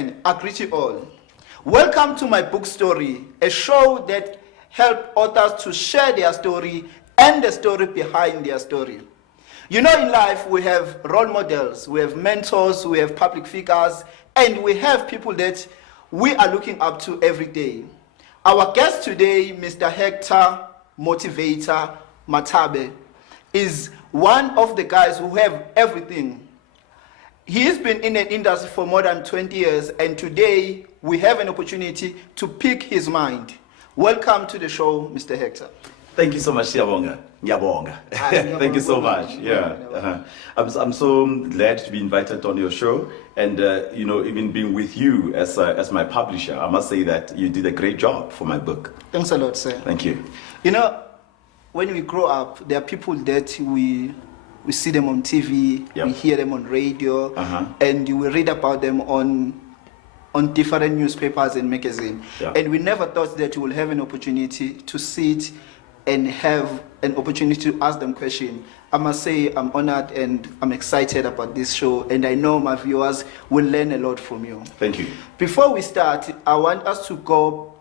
gentlemen, I greet you all. Welcome to my book story, a show that helps authors to share their story and the story behind their story. You know, in life, we have role models, we have mentors, we have public figures, and we have people that we are looking up to every day. Our guest today, Mr. Hector, motivator, Mathabe, is one of the guys who have everything. He's been in the industry for more than 20 years, and today we have an opportunity to pick his mind. Welcome to the show, Mr. Hector. Thank you so much, Nyabonga. Thank you so much. Yeah, I'm so glad to be invited on your show, and even being with you as my publisher. I must say that you did a great job for my book. Thanks a lot, sir. Thank you. You know, when we grow up, there are people that we see them on TV, Yep. we hear them on radio, and we read about them on different newspapers and magazines. Yeah. And we never thought that we will have an opportunity to sit and have an opportunity to ask them questions. I must say I'm honored and I'm excited about this show, and I know my viewers will learn a lot from you. Thank you. Before we start, I want us to go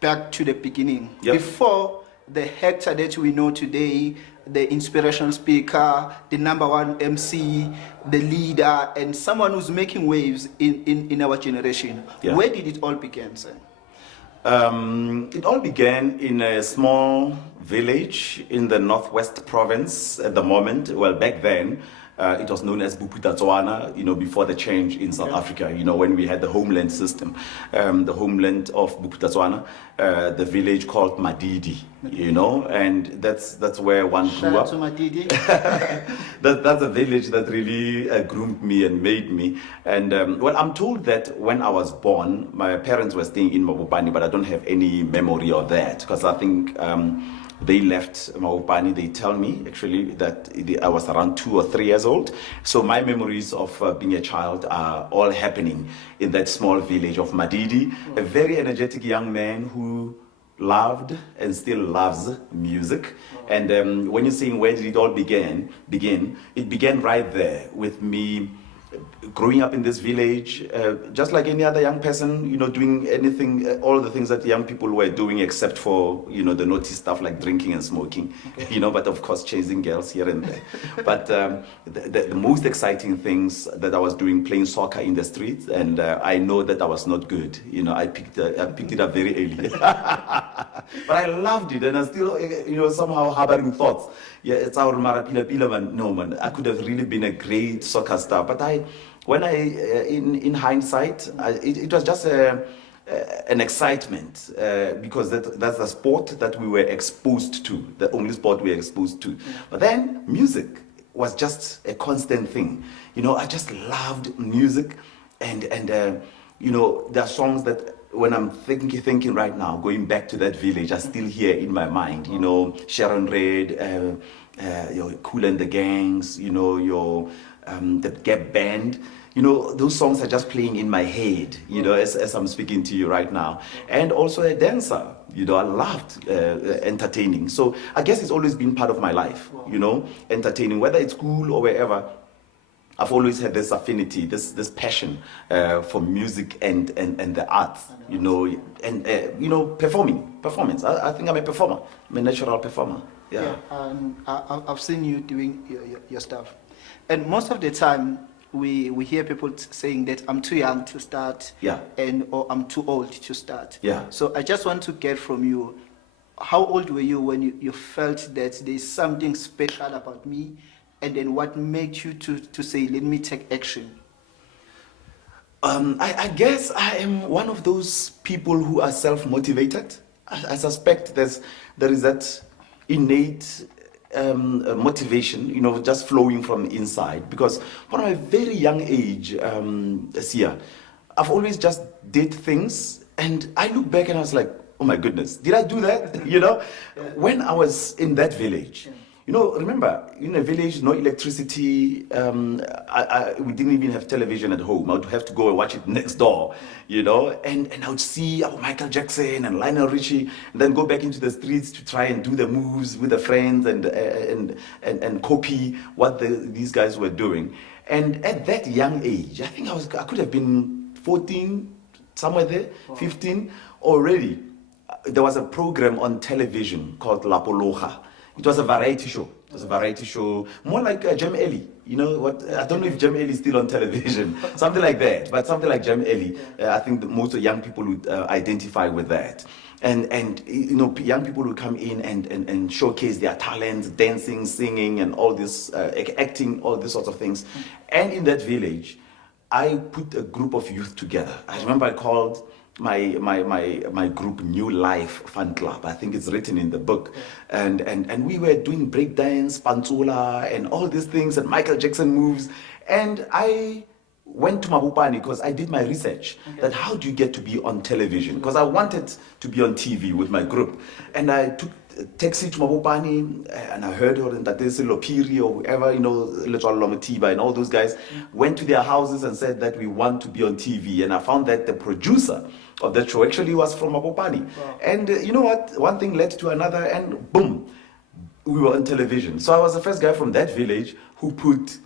back to the beginning. Yep. Before the Hector that we know today, the inspirational speaker, the #1 MC, the leader, and someone who's making waves in our generation. Yeah. Where did it all begin, sir? It all began in a small village in the Northwest Province at the moment. Well, back then, it was known as Bophuthatswana, before the change in South Africa, when we had the homeland system. The homeland of Bophuthatswana, the village called Madidi, and that's where one grew up. Shout out to Mathabe. That's a village that really groomed me and made me. And I'm told that when I was born, my parents were staying in Mabopane, but I don't have any memory of that because I think they left Mabopane. They tell me actually that I was around 2 or 3 years old. So my memories of being a child are all happening in that small village of Madidi. A very energetic young man who loved and still loves music. And when you're saying where did it all begin, it began right there with me growing up in this village, just like any other young person, doing anything, all the things that young people were doing except for, the naughty stuff like drinking and smoking, but of course chasing girls here and there. But the most exciting things that I was doing, playing soccer in the streets, and I know that I was not good. I picked it up very early. But I loved it, and I still, somehow harboring thoughts. Yeah, it's our marapila man. No man, I could have really been a great soccer star. But in hindsight, it was just an excitement because that's the sport that we were exposed to, the only sport we were exposed to. But then music was just a constant thing. I just loved music, and there are songs that when I'm thinking right now, going back to that village, I still hear in my mind, Sharon Red, your Kool and the Gangs, the Gap Band. Those songs are just playing in my head, as I'm speaking to you right now. And also a dancer, I loved entertaining. So I guess it's always been part of my life, entertaining, whether it's school or wherever. I've always had this affinity, this passion for music and the arts, and performance. I think I'm a performer. I'm a natural performer. Yeah. I've seen you doing your stuff, and most of the time we hear people saying that I'm too young to start, or I'm too old to start. Yeah. So I just want to get from you, how old were you when you felt that there's something special about me? And then what made you to say, let me take action? I guess I am one of those people who are self-motivated. I suspect there is that innate motivation, just flowing from inside. Because from a very young age, Sia, I've always just did things, and I look back and I was like, oh my goodness, did I do that? When I was in that village. Remember, in a village, no electricity, we didn't even have television at home. I would have to go and watch it next door, and I would see Michael Jackson and Lionel Richie, and then go back into the streets to try and do the moves with the friends and copy what these guys were doing. And at that young age, I think I could have been 14, somewhere there, 15 already. There was a program on television called La Poloja. It was a variety show. It was a variety show, more like Gem Ellie. You know what? I don't know if Gem Ellie is still on television, something like that. But something like Gem Ellie, I think that most young people would identify with that. And you know, young people would come in and showcase their talents, dancing, singing, and all this, acting, all these sorts of things. And in that village, I put a group of youth together. I remember I called my group New Life Fan Club. I think it's written in the book. And we were doing breakdance, pantsula, and all these things, and Michael Jackson moves. And I went to Mabopane because I did my research that how do you get to be on television? Because I wanted to be on TV with my group. And I took a taxi to Mabopane, and I heard that there's Lopiri or whoever, you know, Mathabe and all those guys went to their houses and said that we want to be on TV. And I found that the producer of that show actually was from Mabopane. Wow. And you know what? One thing led to another, and boom, we were on television. So I was the first guy from that village who put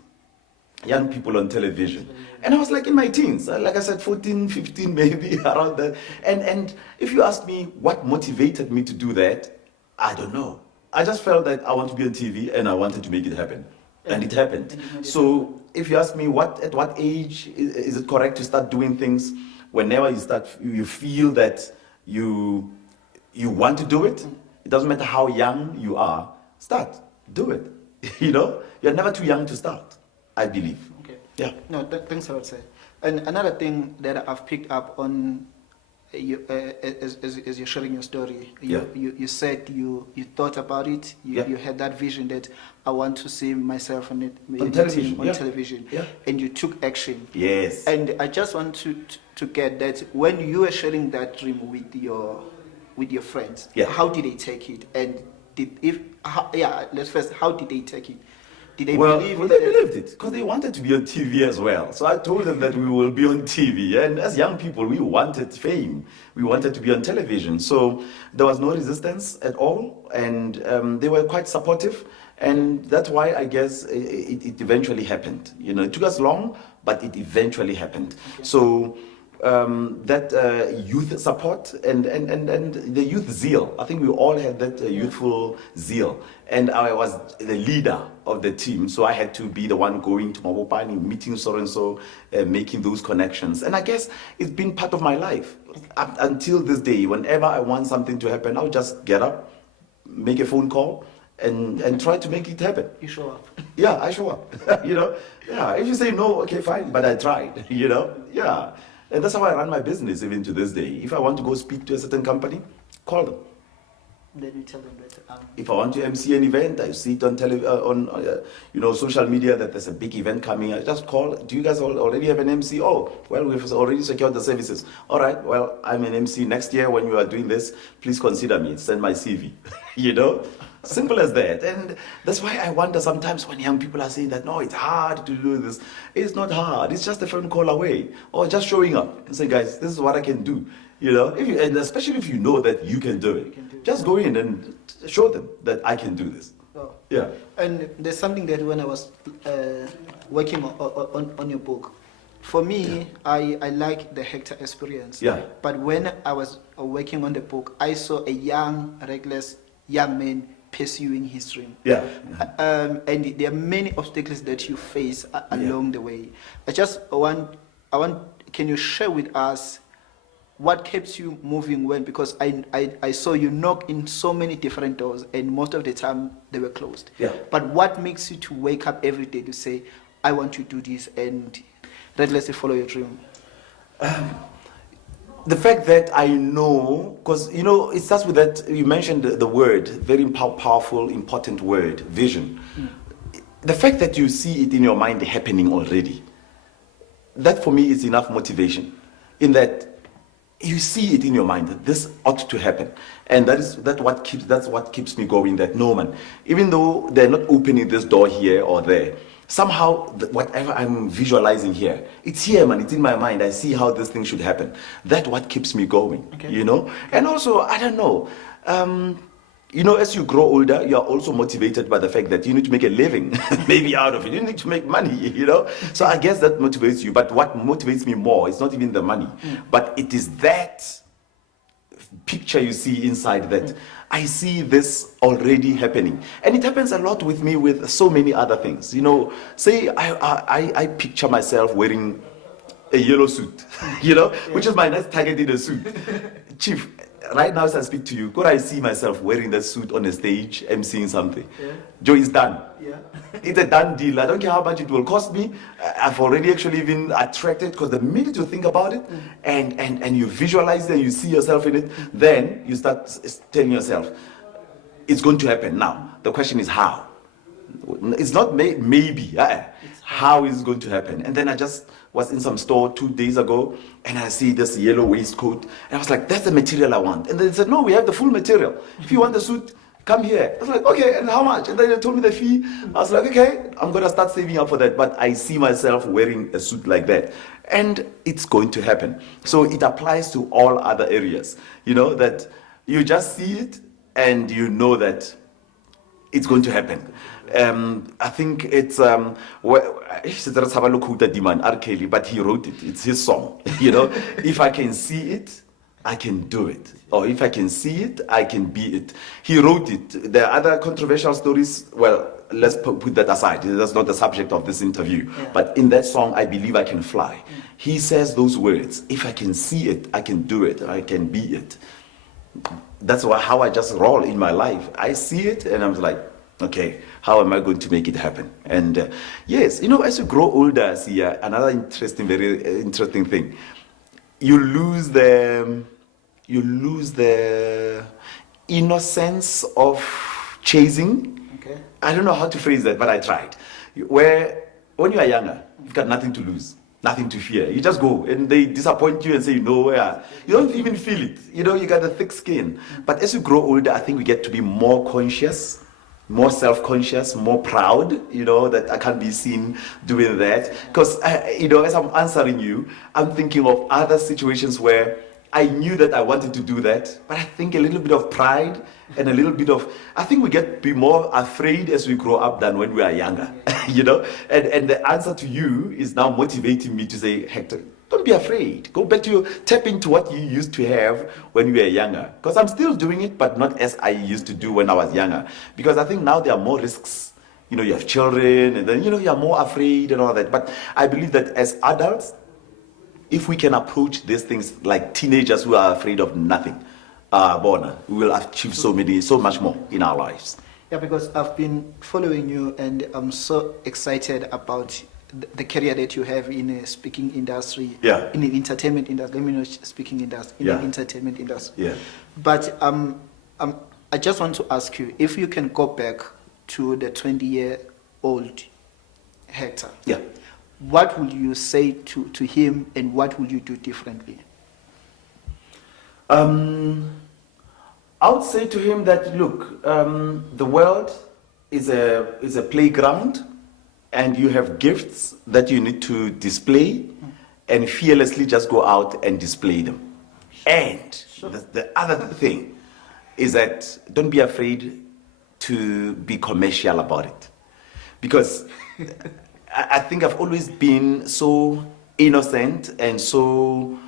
young people on television. And I was like in my teens, like I said, 14, 15 maybe, around that. And if you ask me what motivated me to do that, I don't know. I just felt that I want to be on TV and I wanted to make it happen. And it happened. So if you ask me at what age is it correct to start doing things, whenever you feel that you want to do it, it doesn't matter how young you are, start, do it. You know, you're never too young to start, I believe. Okay. Yeah. No, thanks a lot, sir. And another thing that I've picked up on you, as you're sharing your story, you said you thought about it, you had that vision that I want to see myself on television, and you took action. Yes. And I just want to get that when you were sharing that dream with your friends, how did they take it? And let's first, how did they take it? Did they believe it? They believed it because they wanted to be on TV as well. So I told them that we will be on TV. And as young people, we wanted fame. We wanted to be on television. So there was no resistance at all. And they were quite supportive. And that's why I guess it eventually happened. You know, it took us long, but it eventually happened. Okay. So that youth support and the youth zeal. I think we all had that youthful zeal. And I was the leader of the team, so I had to be the one going to Mabopane, meeting so-and-so, making those connections. And I guess it's been part of my life. Until this day, whenever I want something to happen, I'll just get up, make a phone call, and try to make it happen. You show up. Yeah, I show up. You know, yeah. If you say no, okay, fine, but I tried. You know, yeah. And that's how I run my business even to this day. If I want to go speak to a certain company, call them. Then you tell them that. If I want to MC an event, I see it on social media that there's a big event coming. I just call. Do you guys already have an MC? Oh, well, we've already secured the services. All right. Well, I'm an MC next year. When you are doing this, please consider me. Send my CV. You know. Simple as that. And that's why I wonder sometimes when young people are saying that, no, it's hard to do this. It's not hard. It's just a phone call away. Or just showing up and saying, guys, this is what I can do. You know, and especially if you know that you can do it. Just go in and show them that I can do this. Oh. Yeah. And there's something that when I was working on your book, for me, I like the Hector experience. Yeah. But when I was working on the book, I saw a young, reckless young man pursuing his dream. Yeah. And there are many obstacles that you face along the way. Can you share with us what keeps you moving when? Because I saw you knock in so many different doors and most of the time they were closed. Yeah. But what makes you to wake up every day to say, I want to do this and relentlessly follow your dream? The fact that I know, because, you know, it starts with that, you mentioned the word, very powerful, important word, vision. The fact that you see it in your mind happening already, that for me is enough motivation. In that you see it in your mind that this ought to happen. And that's what keeps me going, that no man, even though they're not opening this door here or there, somehow, whatever I'm visualizing here, it's here, man. It's in my mind. I see how this thing should happen. That's what keeps me going, you know? And also, I don't know, you know, as you grow older, you are also motivated by the fact that you need to make a living, maybe out of it. You need to make money, you know. So I guess that motivates you. But what motivates me more is not even the money, but it is that picture you see inside that I see this already happening. And it happens a lot with me with so many other things. You know, say I picture myself wearing a yellow suit, you know, which is my next target in a suit. Chief, right now as I speak to you, could I see myself wearing that suit on a stage, emceeing something? Yeah. Joe, it's done. Yeah. It's a done deal. I don't care how much it will cost me. I've already actually been attracted, because the minute you think about it and you visualize it and you see yourself in it, then you start telling yourself, it's going to happen now. The question is how. It's not maybe. How is it going to happen? And then I just was in some store 2 days ago, and I see this yellow waistcoat, and I was like, that's the material I want. And they said, no, we have the full material. If you want the suit, come here. I was like, okay, and how much? And then they told me the fee. I was like, okay, I'm going to start saving up for that. But I see myself wearing a suit like that. And it's going to happen. So it applies to all other areas. You know, that you just see it, and you know that it's going to happen. I think it's R. Kelly, but he wrote it. It's his song. You know, if I can see it, I can do it. Or if I can see it, I can be it. He wrote it. There are other controversial stories. Well, let's put that aside. That's not the subject of this interview. Yeah. But in that song, I believe I can fly. He says those words. If I can see it, I can do it. I can be it. That's how I just roll in my life. I see it, and I'm like, okay, how am I going to make it happen? And yes, you know, as you grow older, I see another interesting, very interesting thing. You lose the innocence of chasing. Okay. I don't know how to phrase that, but I tried. Where when you are younger, you've got nothing to lose, nothing to fear. You just go, and they disappoint you and say no. You don't even feel it. You know, you got a thick skin. But as you grow older, I think we get to be more conscious, more self-conscious, more proud, you know, that I can't be seen doing that. Because, you know, as I'm answering you, I'm thinking of other situations where I knew that I wanted to do that, but I think a little bit of pride and a little bit of, I think we get to be more afraid as we grow up than when we are younger, you know. And the answer to you is now motivating me to say, Hector, don't be afraid. Go back to tap into what you used to have when you were younger. Because I'm still doing it, but not as I used to do when I was younger. Because I think now there are more risks. You know, you have children, and then, you know, you're more afraid and all that. But I believe that as adults, if we can approach these things like teenagers who are afraid of nothing, we will achieve so much more in our lives. Yeah, because I've been following you, and I'm so excited about the career that you have in a speaking industry, in the entertainment industry. Let me not speaking industry, in the entertainment industry. Yeah. But I just want to ask you, if you can go back to the 20-year-old Hector, what would you say to him, and what would you do differently? I would say to him that, look, the world is a playground, and you have gifts that you need to display, and fearlessly just go out and display them. And the other thing is that don't be afraid to be commercial about it. Because I think I've always been so innocent and so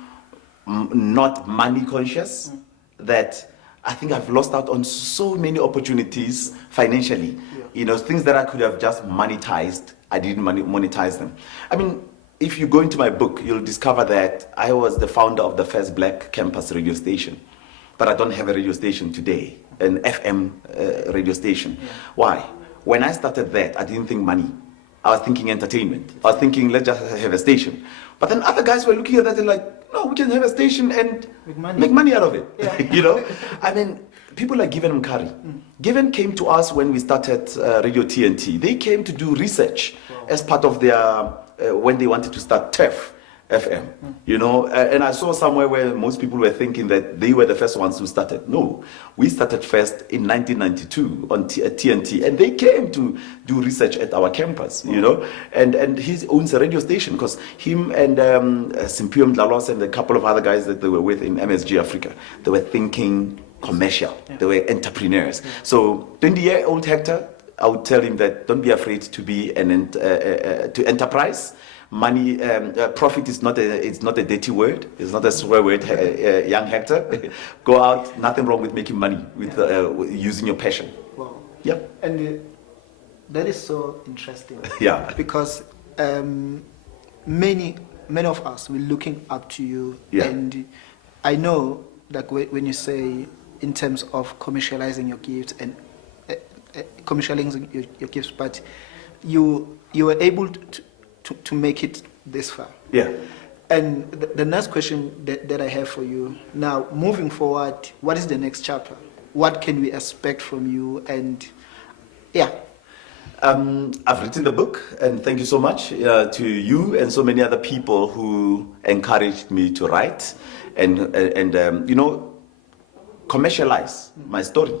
not money conscious that I think I've lost out on so many opportunities financially. You know, things that I could have just monetized, I didn't monetize them. I mean, if you go into my book, you'll discover that I was the founder of the first black campus radio station. But I don't have a radio station today, an FM radio station. Why? When I started that, I didn't think money. I was thinking entertainment. I was thinking, let's just have a station. But then other guys were looking at that and like, no, we can have a station and make money out of it. You know? I mean, people like Given Mkari. Given came to us when we started Radio TNT. They came to do research as part of their, when they wanted to start TEF FM, you know, and I saw somewhere where most people were thinking that they were the first ones who started. No, we started first in 1992 on TNT, and they came to do research at our campus, you know, and he owns a radio station because him and Simpium Dlalos and a couple of other guys that they were with in MSG Africa, they were thinking commercial. Yeah. They were entrepreneurs. So 20-year-old Hector, I would tell him that don't be afraid to be to enterprise. Money, profit is not a dirty word. It's not a swear word. Young Hector, go out. Nothing wrong with making money with using your passion. Wow. Yep. And that is so interesting. Yeah. Because many of us, we're looking up to you. Yeah. And I know, like when you say in terms of commercializing your gifts and commercializing your gifts, but you were able to make it this far. Yeah. And the next question that I have for you now, moving forward, what is the next chapter? What can we expect from you? And yeah. I've written the book, and thank you so much to you and so many other people who encouraged me to write and commercialize my story,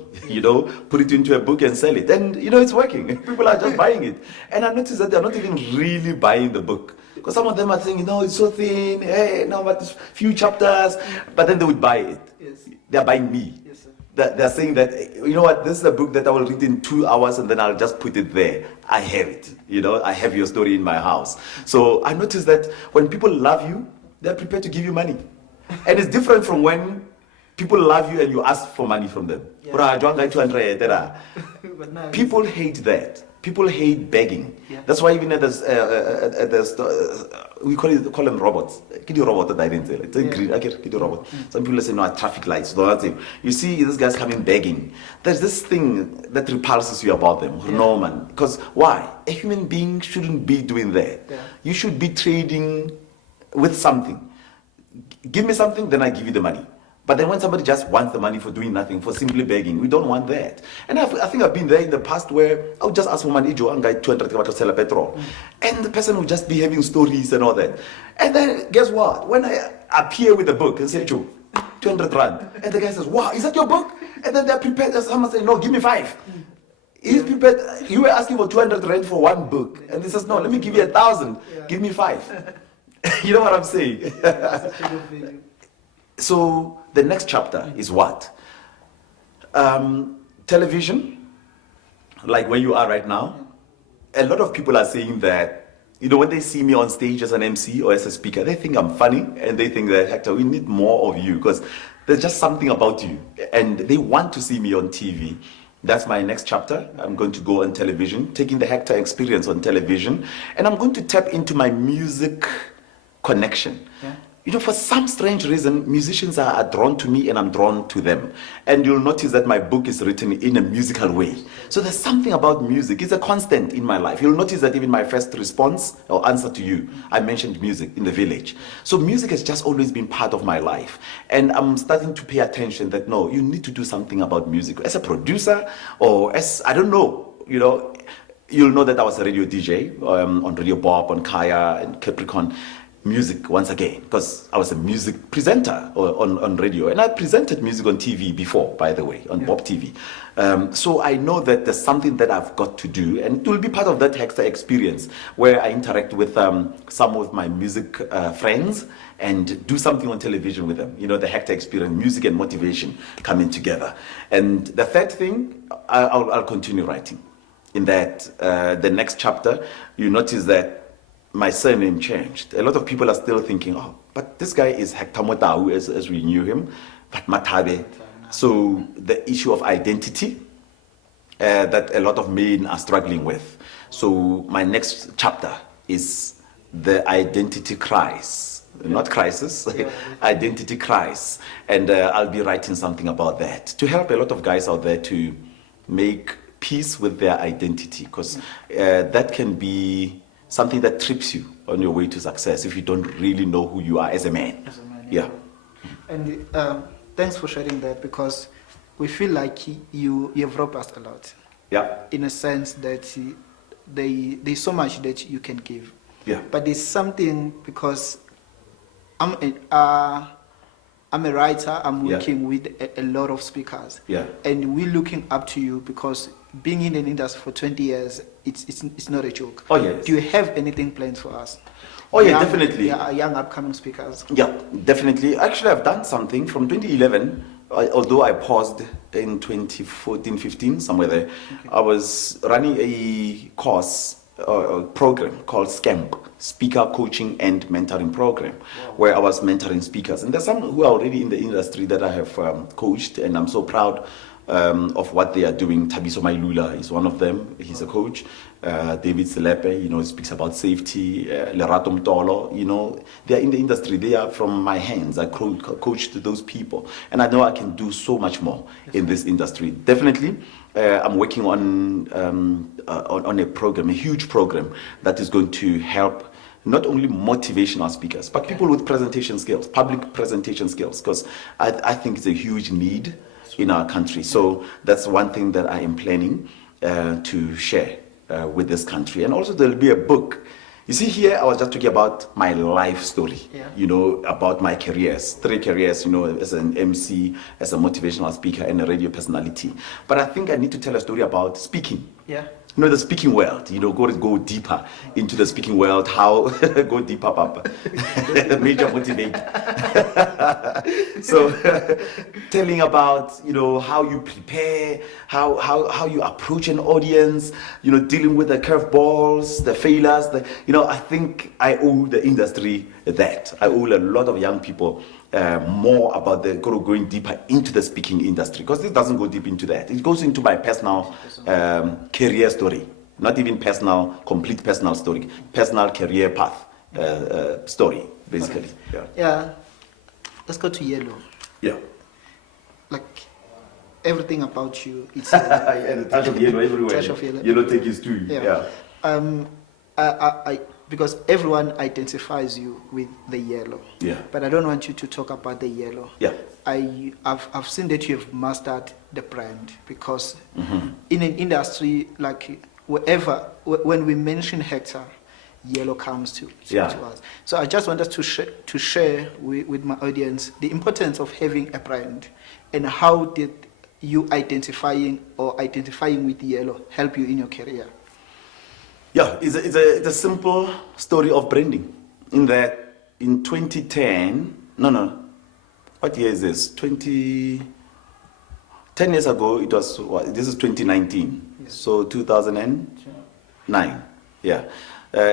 put it into a book and sell it. And, it's working. People are just buying it. And I noticed that they're not even really buying the book. Because some of them are saying, it's so thin, but it's few chapters. But then they would buy it. Yes. They're buying me. Yes, sir. They're saying that, this is a book that I will read in 2 hours and then I'll just put it there. I have it. I have your story in my house. So I noticed that when people love you, they're prepared to give you money. And it's different from when people love you and you ask for money from them. Yeah. But now people hate that. People hate begging. Yeah. That's why even we call them robots. Kid robot that I didn't say. It's a green. Kid robot. Some people say no traffic lights. You see this guy's coming begging. There's this thing that repulses you about them. Yeah. No man. Because why? A human being shouldn't be doing that. Yeah. You should be trading with something. Give me something, then I give you the money. But then when somebody just wants the money for doing nothing, for simply begging, we don't want that. And I think I've been there in the past where I would just ask for money, Joe, and guy 200 to sell a petrol. And the person would just be having stories and all that. And then guess what? When I appear with the book and say, Joe, 200 rand. And the guy says, wow, is that your book? And then they're prepared. Someone says, no, give me 5. He's prepared. You were asking for 200 rand for one book. And he says, no, let me give you 1,000. Yeah. Give me 5. You know what I'm saying? So the next chapter is what? Television, like where you are right now. A lot of people are saying that, when they see me on stage as an MC or as a speaker, they think I'm funny and they think that, Hector, we need more of you because there's just something about you and they want to see me on TV. That's my next chapter. I'm going to go on television, taking the Hector experience on television, and I'm going to tap into my music connection. Yeah. For some strange reason, musicians are drawn to me and I'm drawn to them. And you'll notice that my book is written in a musical way. So there's something about music. It's a constant in my life. You'll notice that even my first response or answer to you, I mentioned music in the village. So music has just always been part of my life. And I'm starting to pay attention that, no, you need to do something about music. As a producer or as, I don't know, you'll know that I was a radio DJ on Radio Bob, on Kaya and Capricorn. Music once again, because I was a music presenter on radio, and I presented music on TV before, by the way, on Bob TV. So I know that there's something that I've got to do, and it will be part of that Hector experience where I interact with some of my music friends and do something on television with them. The Hector experience, music and motivation coming together. And the third thing, I'll continue writing. In that, the next chapter, you notice that my surname changed. A lot of people are still thinking, but this guy is Hector Mathabe as we knew him, but Mathabe. So the issue of identity that a lot of men are struggling with. So my next chapter is the identity crisis, not crisis, identity crisis. And I'll be writing something about that to help a lot of guys out there to make peace with their identity, because that can be something that trips you on your way to success if you don't really know who you are as a man. Yeah. And thanks for sharing that, because we feel like you have robbed us a lot. Yeah. In a sense that there's so much that you can give. Yeah. But there's something, because I'm a writer, I'm working with a lot of speakers. Yeah. And we're looking up to you because being in an industry for 20 years, it's not a joke. Oh, yes. Do you have anything planned for us? Oh, yeah, definitely. Yeah, young upcoming speakers. Yeah, definitely. Actually, I've done something from 2011. although I paused in 2014, 15, somewhere there, I was running a course, a program called SCAMP, Speaker Coaching and Mentoring Program, where I was mentoring speakers. And there's some who are already in the industry that I have coached, and I'm so proud of what they are doing. Thabiso Mailula is one of them. He's a coach. David Selepe, he speaks about safety. Lerato Mtolo, they are in the industry. They are from my hands. I coached those people. And I know I can do so much more in this industry. Definitely, I'm working on a program, a huge program that is going to help not only motivational speakers, but people with presentation skills, public presentation skills, because I think it's a huge need in our country. So that's one thing that I am planning to share with this country. And also there'll be a book. You see here, I was just talking about my life story, about my careers, 3 careers, as an MC, as a motivational speaker, and a radio personality. But I think I need to tell a story about speaking. Yeah. The speaking world, go deeper into the speaking world, how, go deeper, Papa. Major motivate. So, telling about, how you prepare, how you approach an audience, dealing with the curveballs, the failures, I think I owe the industry that. I owe a lot of young people more about going deeper into the speaking industry, because this doesn't go deep into that. It goes into my personal career story, not even complete personal story, personal career path story, basically. Yeah. Let's go to yellow. Yeah. Like everything about you, it's and a touch of yellow everywhere. Touch of yellow. Yellow take his too. Yeah. I because everyone identifies you with the yellow. Yeah. But I don't want you to talk about the yellow. Yeah. I've seen that you have mastered the brand, because in an industry like when we mention Hector, yellow comes to us. So I just want us to share with my audience the importance of having a brand, and how did you identifying with yellow help you in your career? Yeah, it's a simple story of branding. In that, in 2010, what year is this? 10 years ago, it was, this is 2019. Yes. So 2009, yeah.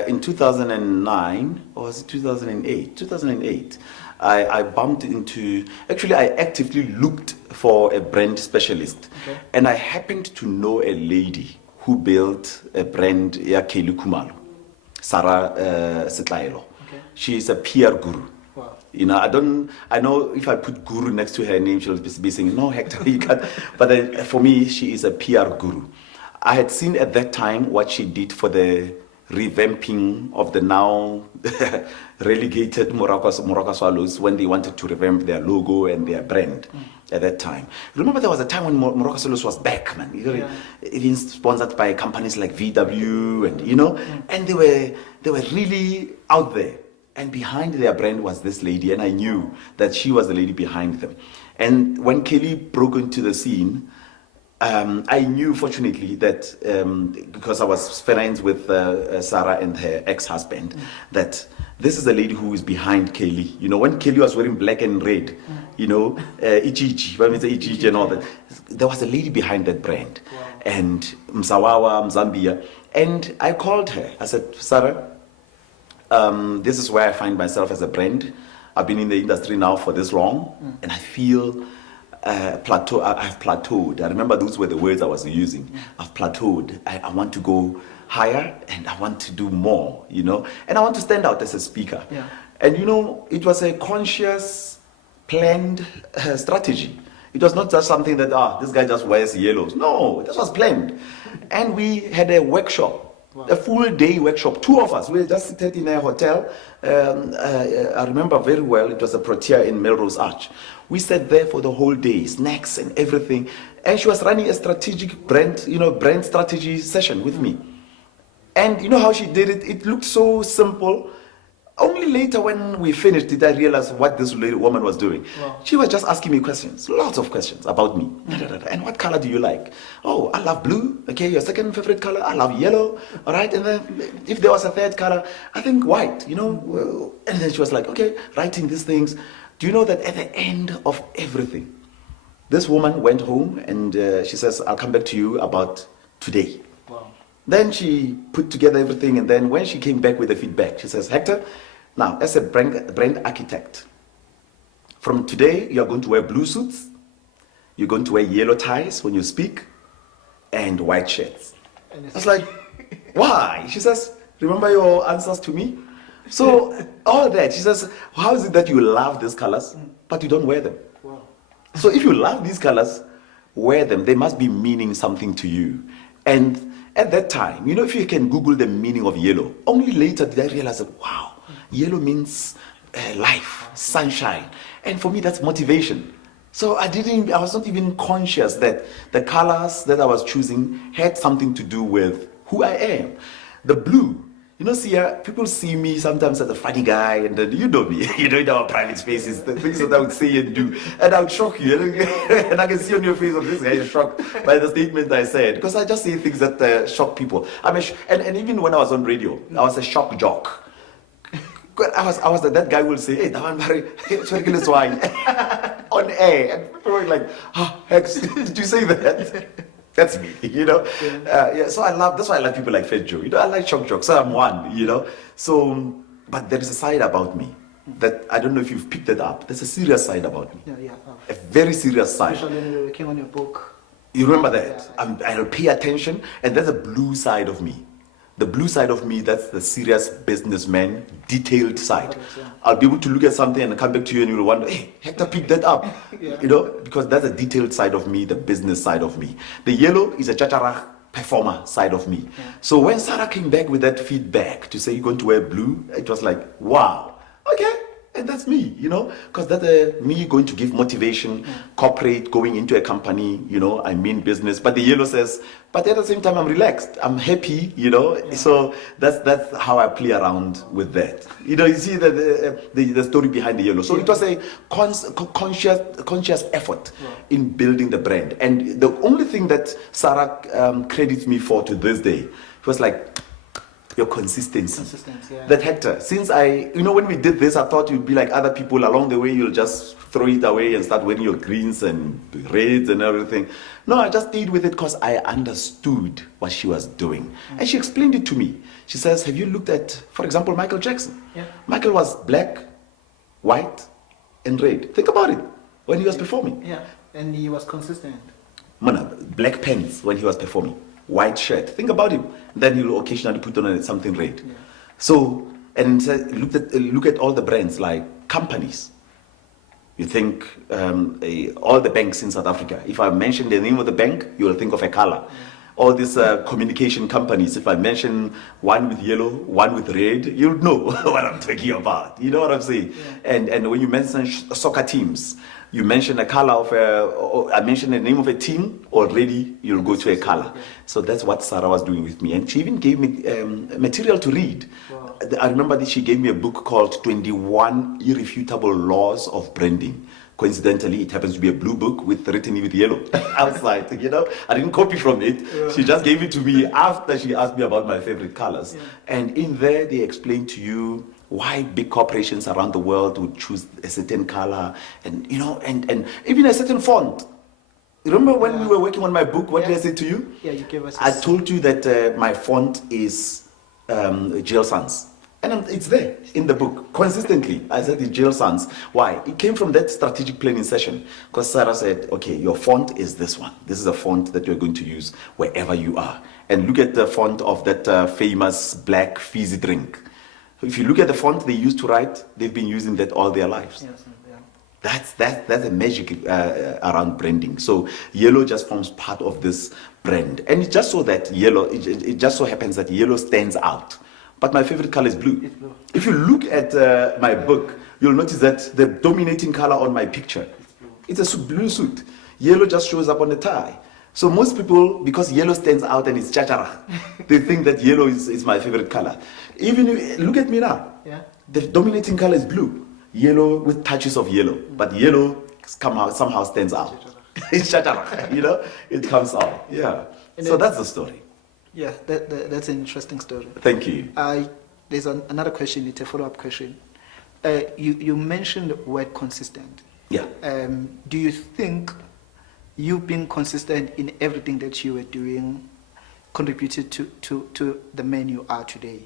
In 2009, or was it 2008? 2008, I bumped into, actually I actively looked for a brand specialist. Okay. And I happened to know a lady who built a brand, Kelly Kumalo, Sarah Setlaelo. Okay. She is a PR guru. Wow. I know if I put guru next to her name, she'll be saying, no, Hector, you can't. But for me, she is a PR guru. I had seen at that time what she did for the revamping of the now relegated Morocco Swallows, when they wanted to revamp their logo and their brand at that time. Remember, there was a time when Morocco Swallows was back, man. Even sponsored by companies like VW, and and they were really out there. And behind their brand was this lady, and I knew that she was the lady behind them. And when Kelly broke into the scene, I knew, fortunately, that because I was friends with Sarah and her ex-husband, that this is the lady who is behind Kelly. When Kelly was wearing black and red, Ichichi, when we say Ichichi and all that, there was a lady behind that brand. Wow. And Msawawa, Mzambia. And I called her. I said, Sarah, this is where I find myself as a brand. I've been in the industry now for this long, and I feel I've plateaued. I remember those were the words I was using. I've plateaued. I want to go higher, and I want to do more, and I want to stand out as a speaker. Yeah. And it was a conscious, planned strategy. It was not just something that, this guy just wears yellows. No, this was planned. And we had a workshop. Wow. A full day workshop, 2 of us. We were just seated in a hotel. I remember very well, it was a Protea in Melrose Arch. We sat there for the whole day, snacks and everything. And she was running a strategic brand strategy session with me. And you know how she did it? It looked so simple. Only later when we finished did I realize what this woman was doing. Wow. She was just asking me questions, lots of questions about me. And what color do you like? Oh, I love blue. Okay, your second favorite color? I love yellow. All right, and then if there was a third color, I think white, And then she was like, okay, writing these things. Do you know that at the end of everything, This woman went home and she says, I'll come back to you about today. Wow. Then she put together everything, and then when she came back with the feedback, she says, Hector, now as a brand architect, from today you are going to wear blue suits, you're going to wear yellow ties when you speak, and white shirts. And I was like, why? She says, remember your answers to me? So all that, she says, how is it that you love these colors, but you don't wear them? Wow. So if you love these colors, wear them. They must be meaning something to you. And at that time, you know, if you can Google the meaning of yellow, only later did I realize that, wow, yellow means life, sunshine. And for me, that's motivation. So I was not even conscious that the colors that I was choosing had something to do with who I am. The blue, you know, see, people see me sometimes as a funny guy, and then you know me, you know, in our private spaces, the things that I would say and do, and I would shock you, and I can see on your face of this guy is shocked by the statement I said, because I just say things that shock people. And even when I was on radio, I was a shock jock. I was that guy will say, hey, that one very wine on air, and people were like, Hex, did you say that? That's me, you know. So that's why I like people like Fed Joe. You know, I like shock jokes. So I'm one, you know. So, but there is a side about me that I don't know if you've picked it up. There's a serious side about me. Yeah. A very serious side. Especially when you were working on your book. You remember that? Yeah. I'll pay attention, and there's a blue side of me. The blue side of me, that's the serious businessman, detailed side. Yeah. I'll be able to look at something and come back to you and you'll wonder, hey, Hector picked that up. Yeah. You know, because that's a detailed side of me, the business side of me. The yellow is a chachara performer side of me. Yeah. So when Sarah came back with that feedback to say you're going to wear blue, it was like, wow, okay. And that's me, you know, because that's me going to give motivation, corporate, going into a company, you know, I mean business. But the yellow says, but at the same time, I'm relaxed, I'm happy, you know. Yeah. So that's how I play around with that. You know, you see the story behind the yellow. So it was a conscious effort in building the brand. And the only thing that Sarah credits me for to this day, it was like, your consistency. Yeah. That Hector, since when we did this, I thought you'd be like other people along the way, you'll just throw it away and start wearing your greens and reds and everything. No, I just stayed with it because I understood what she was doing. And she explained it to me. She says, have you looked at, for example, Michael Jackson? Yeah. Michael was black, white, and red. Think about it when he was performing. Yeah, and he was consistent. Black pants when he was performing. White shirt. Think about him. Then he'll occasionally put on something red. Yeah. So, and look at all the brands like companies. You think all the banks in South Africa. If I mention the name of the bank, you will think of a color. Yeah. All these communication companies. If I mention one with yellow, one with red, you'll know what I'm talking about. You know what I'm saying? Yeah. And when you mention soccer teams, you mention a color of I mention the name of a team, already you'll go to a color. So that's what Sarah was doing with me. And she even gave me material to read. Wow. I remember that she gave me a book called 21 Irrefutable Laws of Branding. Coincidentally, it happens to be a blue book written with yellow outside, you know. I didn't copy from it. Yeah. She just gave it to me after she asked me about my favorite colors. Yeah. And in there, they explain to you why big corporations around the world would choose a certain color and, you know, and even a certain font. Remember when we were working on my book, what did I say to you? Yeah, you gave us. I told you that my font is Jail Sans. And it's there in the book, consistently. I said it's Jail Sans. Why? It came from that strategic planning session. Because Sarah said, okay, your font is this one. This is a font that you're going to use wherever you are. And look at the font of that famous black fizzy drink. If you look at the font they used to write, they've been using that all their lives. Yes, yeah. That's a magic around branding. So yellow just forms part of this brand. And it's just so that yellow, it just so happens that yellow stands out. But my favorite color is blue. It's blue. If you look at my book, you'll notice that the dominating color on my picture, it's a blue suit. Yellow just shows up on the tie. So most people, because yellow stands out and it's chachara, they think that yellow is my favorite color. Even look at me now. Yeah. The dominating color is blue. Yellow with touches of yellow. But yellow somehow stands out. It's chachara, you know? It comes out. Yeah. And so that's the story. Yeah, that's an interesting story. Thank you. There's another question, it's a follow-up question. You mentioned the word consistent. Yeah. Do you think you being consistent in everything that you were doing contributed to the man you are today.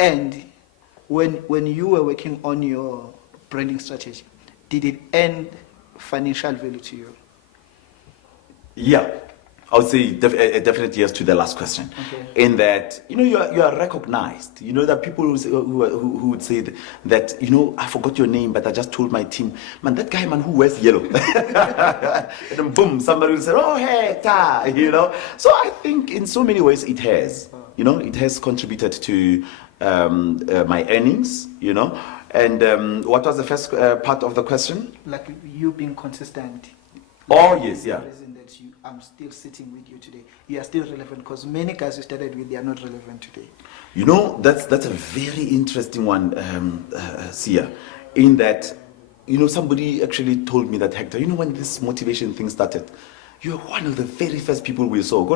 And when you were working on your branding strategy, did it add financial value to you? Yeah, I would say a definite yes to the last question. Okay. In that, you are recognized. That people who would say that, I forgot your name, but I just told my team, man, that guy, man, who wears yellow. And then boom, somebody will say, oh, hey, So I think in so many ways it has. It has contributed to my earnings, And what was the first part of the question? Like you being consistent. Oh, yes, yeah. The reason that I'm still sitting with you today. You are still relevant because many guys you started with, they are not relevant today. That's a very interesting one, Sia. In that, somebody actually told me that, Hector, when this motivation thing started, you're one of the very first people we saw.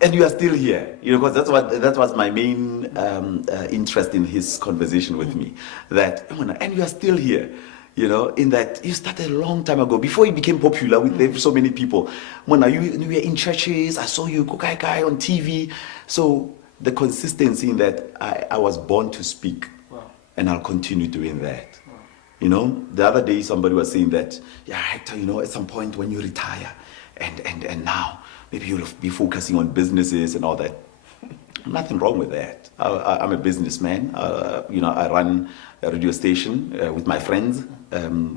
And you are still here, because that was my main interest in his conversation with me. And you are still here. In that you started a long time ago, before you became popular with so many people. When you were in churches, I saw you guy on TV. So the consistency in that I was born to speak. Wow. And I'll continue doing that. Wow. The other day somebody was saying that, yeah, Hector, at some point when you retire and now maybe you'll be focusing on businesses and all that. Nothing wrong with that. I'm a businessman. I run a radio station with my friends.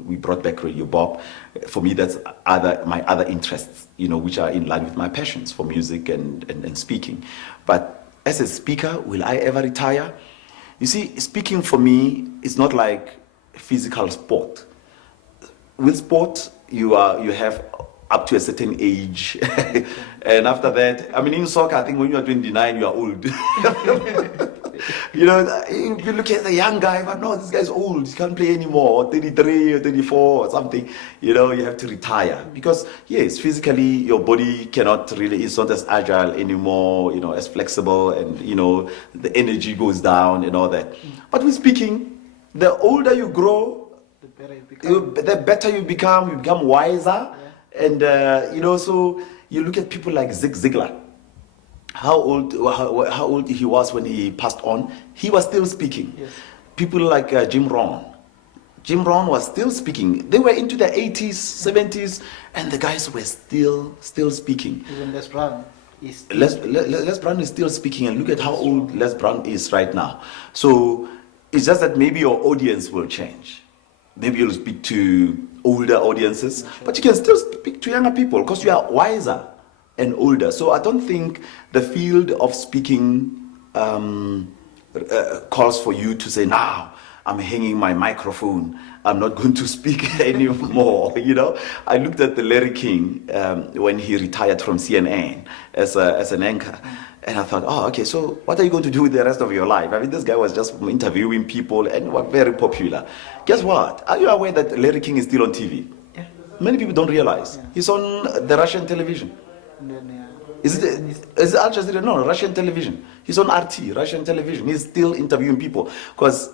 We brought back Radio Bob. For me, that's my other interests, which are in line with my passions for music and speaking. But as a speaker, will I ever retire? You see, speaking for me is not like physical sport. With sport, you have up to a certain age. And after that, in soccer, I think when you are 29, you are old. You look at the young guy, but no, this guy's old. He can't play anymore, or 33 or 34 or something. You have to retire. Because, yes, physically, your body it's not as agile anymore, as flexible, and, the energy goes down and all that. But with speaking, the older you grow, the better you become wiser. Yeah. And, so you look at people like Zig Ziglar. How old he was when he passed on. He was still speaking. Yes. People like Jim Rohn. Jim Rohn was still speaking. They were into the 80s, 70s, and the guys were still speaking. Even Les Brown is Les Brown is still speaking, and look at how old Les Brown is right now. So it's just that maybe your audience will change. Maybe you'll speak to older audiences, but you can still speak to younger people because you are wiser and older. So I don't think the field of speaking calls for you to say, now I'm hanging my microphone, I'm not going to speak anymore. I looked at the Larry King when he retired from CNN as an anchor. And I thought, okay, so what are you going to do with the rest of your life? This guy was just interviewing people and was very popular. Guess what? Are you aware that Larry King is still on TV? Yeah. Many people don't realize. Yeah. He's on the Russian television. Is it Al Jazeera? No, Russian television. He's on RT, Russian television. He's still interviewing people. Because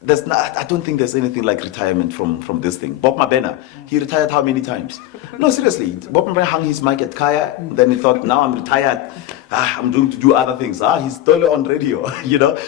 I don't think there's anything like retirement from this thing. Bob Mabena, he retired how many times? No, seriously. Bob Mabena hung his mic at Kaya, then he thought, now I'm retired, I'm going to do other things. He's still on radio,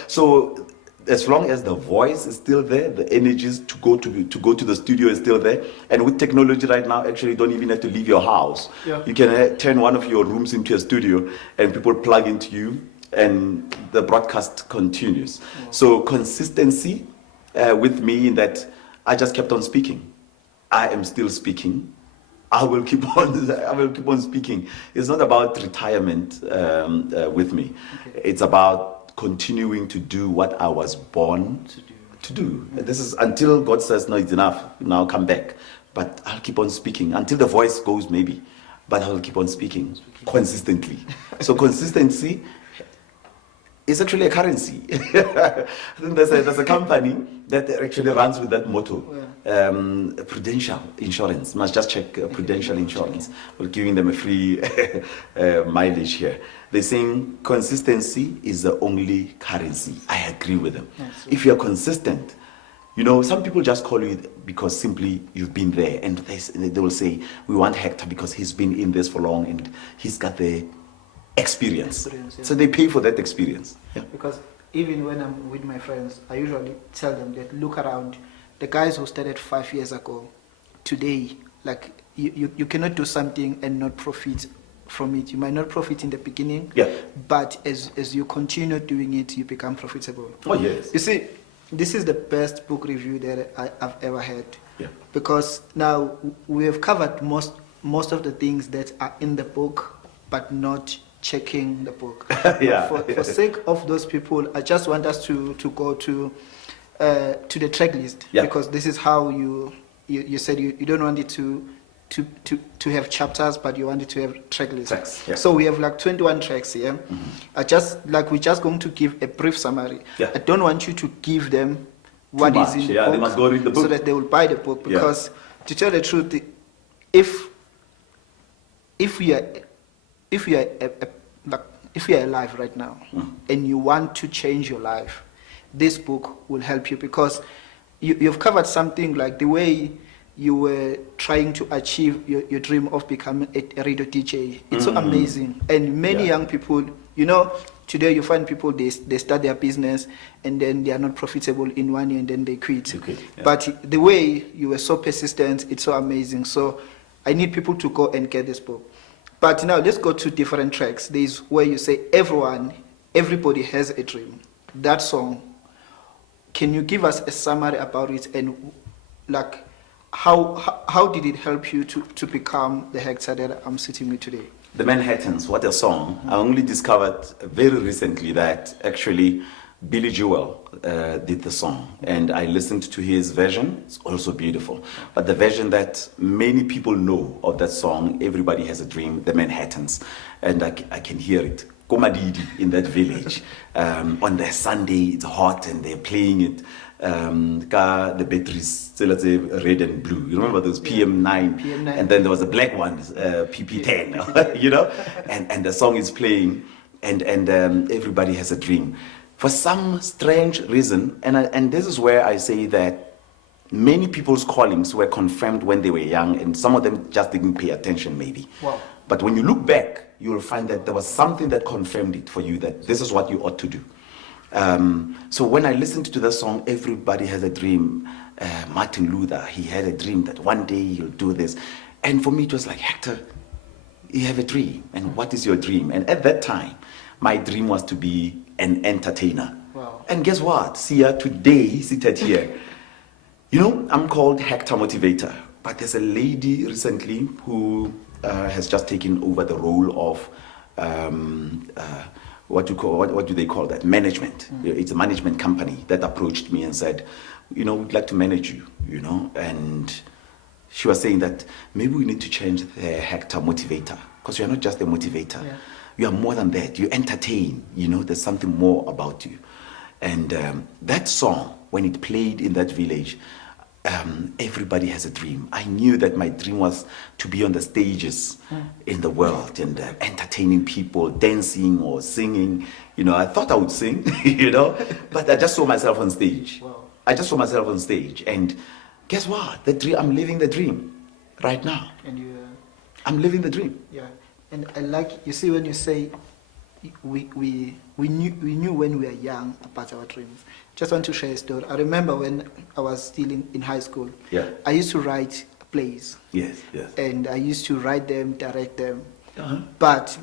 So as long as the voice is still there, the energies to go to the studio is still there. And with technology right now, actually you don't even have to leave your house. Yeah. You can turn one of your rooms into a studio and people plug into you and the broadcast continues. Wow. So consistency with me in that I just kept on speaking. I am still speaking. I will keep on speaking. It's not about retirement with me. Okay. It's about continuing to do what I was born to do. Mm-hmm. This is until God says, no, it's enough. Now come back. But I'll keep on speaking until the voice goes maybe. But I'll keep on speaking consistently. So consistency is actually a currency. I think there's a company that actually runs with that motto. Yeah. Prudential Insurance. Must just check Prudential Insurance. We're giving them a free mileage here. They're saying consistency is the only currency. I agree with them. Yes, if you're consistent, You know, some people just call you because simply you've been there, and they will say, we want Hector because he's been in this for long and he's got the experience. Yeah. So they pay for that experience. Yeah. Because even when I'm with my friends, I usually tell them that look around. The guys who started 5 years ago, today, like you cannot do something and not profit from it. You might not profit in the beginning, Yeah. but as you continue doing it, you become profitable. Oh, yes. You see, this is the best book review that I've ever had. Yeah. Because now we have covered most of the things that are in the book, but not checking the book. Yeah. For sake of those people, I just want us to go to the track list, Yeah. because this is how you said you don't want it to have chapters, but you want it to have track list. Tracks, yeah. So we have like 21 tracks here. We're just going to give a brief summary. Yeah. I don't want you to give them what is much. in the Yeah, book, they must go read the book. so that they will buy the book. Yeah. Because to tell the truth, if you are alive right now and you want to change your life, this book will help you, because you've covered something like the way you were trying to achieve your dream of becoming a radio DJ. It's so amazing. And many young people, you know, today you find people, they start their business and then they are not profitable in 1 year and then they quit. Okay, yeah. But the way you were so persistent, it's so amazing. So I need people to go and get this book. But now let's go to different tracks. There's where you say everybody has a dream. That song, can you give us a summary about it, and like how did it help you to become the Hector that I'm sitting with today? The Manhattans, what a song. I only discovered very recently that actually Billy Joel did the song, and I listened to his version. It's also beautiful. But the version that many people know of that song, Everybody Has a Dream, the Manhattans, and I can hear it. Komadidi in that village. On the Sunday, it's hot and they're playing it. The batteries, so let's say red and blue. You remember those PM9? PM9. And then there was a black one, PP10, you know? And the song is playing, and everybody has a dream. For some strange reason, and this is where I say that many people's callings were confirmed when they were young, and some of them just didn't pay attention maybe. Wow. But when you look back, you will find that there was something that confirmed it for you, that this is what you ought to do. So when I listened to the song, Everybody Has a Dream, Martin Luther, he had a dream that one day he'll do this. And for me, it was like, Hector, you have a dream. And what is your dream? And at that time, my dream was to be an entertainer. Wow. And guess what? See, today, seated here, you know, I'm called Hector Motivator. But there's a lady recently who has just taken over the role of what do they call that? Management. It's a management company that approached me and said, you know, we'd like to manage you, you know. And she was saying that maybe we need to change the Hector Motivator, because you're not just a motivator. Yeah. You are more than that. You entertain, you know, there's something more about you. And that song, when it played in that village, Everybody Has a Dream. I knew that my dream was to be on the stages in the world and entertaining people, dancing or singing. You know, I thought I would sing, you know, but I just saw myself on stage. Wow. I just saw myself on stage, and guess what? The dream. I'm living the dream right now. And I'm living the dream. yeah. And I like, you see, when you say we knew when we were young about our dreams. Just want to share a story. I remember when I was still in high school. Yeah. I used to write plays. Yes, yes. And I used to write them, direct them. Uh-huh. But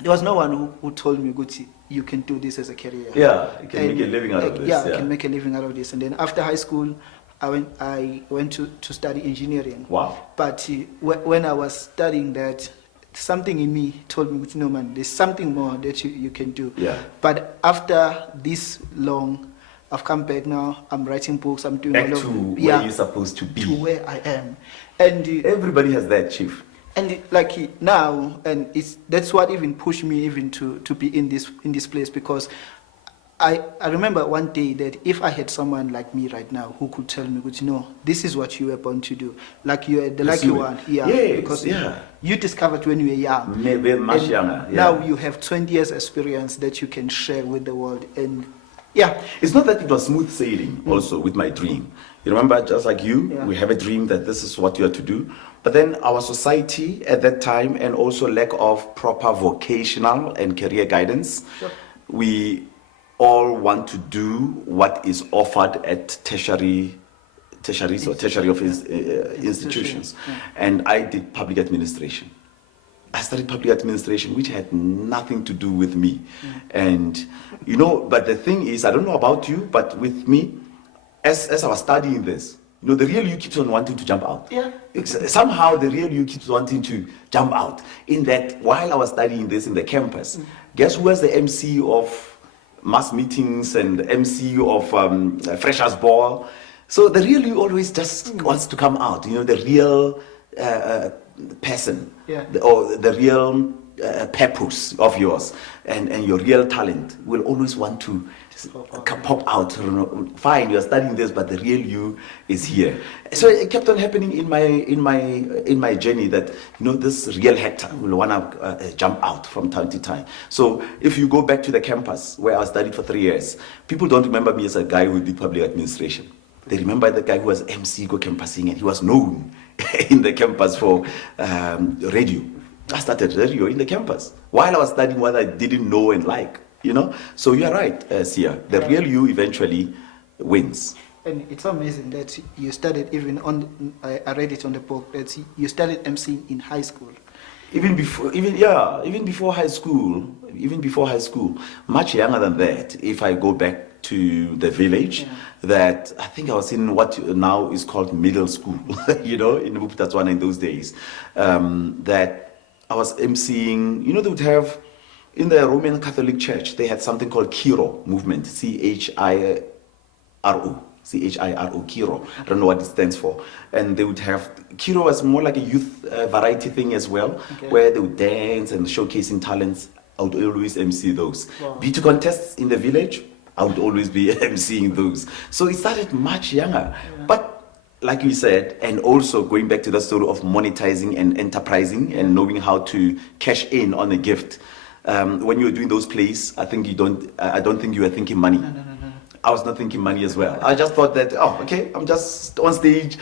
there was no one who told me, Gucci, you can do this as a career. Yeah, you can make a living out of this. Yeah, I can make a living out of this. And then after high school, I went to study engineering. Wow. But when I was studying that, something in me told me, no man, there's something more that you can do. Yeah. But after this long, I've come back now, I'm writing books, I'm doing Back all of to yeah, where you're supposed to be. to where I am. And Everybody has that, Chief. and like now, and that's what even pushed me even to be in this place, because I remember one day that if I had someone like me right now who could tell me, you know, this is what you were born to do, like you're the lucky one, yeah, yes, because yeah. you discovered when you were young, Maybe much and younger. Yeah. now you have 20 years experience that you can share with the world, and Yeah. It's not that it was smooth sailing also with my dream. You remember, just like you, Yeah. we have a dream that this is what you are to do. But then our society at that time, and also lack of proper vocational and career guidance, Sure. we all want to do what is offered at tertiaries or tertiary of institutions. Yeah. And I did public administration. I studied public administration, which had nothing to do with me. And, you know, but the thing is, I don't know about you, but with me, as I was studying this, you know, the real you keeps on wanting to jump out. Yeah. Somehow the real you keeps wanting to jump out. In that, while I was studying this in the campus, guess who was the MC of mass meetings and MC of Freshers Ball? So the real you always just wants to come out, you know, the real person, Yeah. or the real purpose of yours, and your real talent will always want to pop out. You know, fine, you are studying this, but the real you is here. So it kept on happening in my journey that, you know, this real Hector will want to jump out from time to time. So if you go back to the campus where I studied for 3 years, people don't remember me as a guy who did public administration. They remember the guy who was MC go campusing, and he was known in the campus for radio. I started radio in the campus while I was studying what I didn't know and like, you know. So you're right, Sia. The real you eventually wins. And it's amazing that you started even on, I read it on the book, that you started emceeing in high school. Even before high school, much younger than that. If I go back to the village, that I think I was in what now is called middle school, you know, in Bophuthatswana in those days, that I was emceeing. You know, they would have, in the Roman Catholic Church, they had something called Chiro movement, Chiro, Chiro. I don't know what it stands for. And they would have, Chiro was more like a youth variety thing as well, where they would dance and showcasing talents. I would always MC those. Wow. Beauty contests in the village, I would always be emceeing those. So it started much younger. But like you said, and also going back to the story of monetizing and enterprising and knowing how to cash in on a gift. When you were doing those plays, I don't think you were thinking money. No. I was not thinking money as well. I just thought that, I'm just on stage,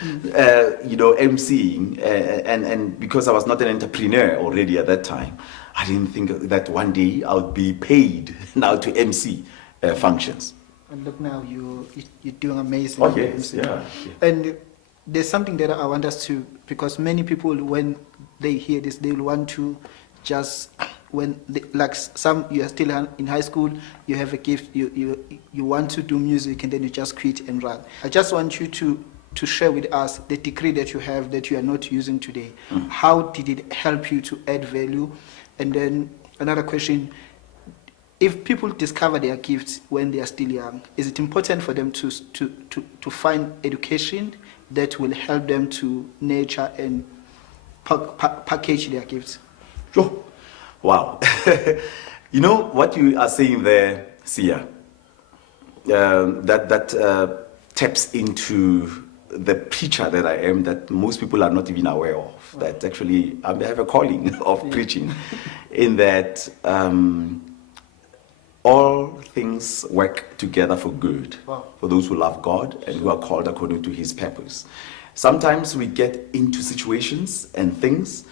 emceeing, and because I was not an entrepreneur already at that time, I didn't think that one day I would be paid now to MC functions. And look now, you're doing amazing. Oh yes, yeah. And there's something that I want us to, because many people, when they hear this, they will want to just, like some, you are still in high school, you have a gift, you want to do music, and then you just quit and run. I just want you to share with us the degree that you have that you are not using today. How did it help you to add value? And then another question, if people discover their gifts when they are still young, is it important for them to find education that will help them to nurture and package their gifts? Sure. Wow. You know what you are saying there, Sia, that taps into the preacher that I am, that most people are not even aware of. Wow. That actually I have a calling of preaching, in that all things work together for good. Wow. For those who love God and who are called according to His purpose. Sometimes we get into situations and things,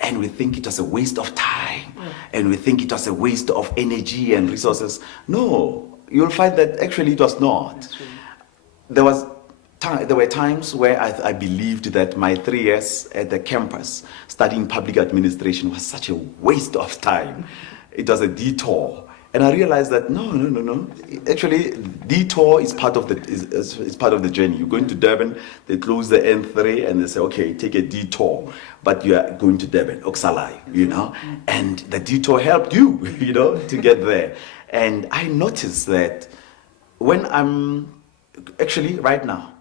and we think it was a waste of time, and we think it was a waste of energy and resources. No, you'll find that actually it was not. There were times where I believed that my 3 years at the campus studying public administration was such a waste of time. It was a detour. And I realized that no. Actually, detour is part of the journey. You're going to Durban, they close the N3 and they say, okay, take a detour, but you are going to Durban, Oxalai, you know. And the detour helped you, you know, to get there. And I noticed that when I'm actually right now,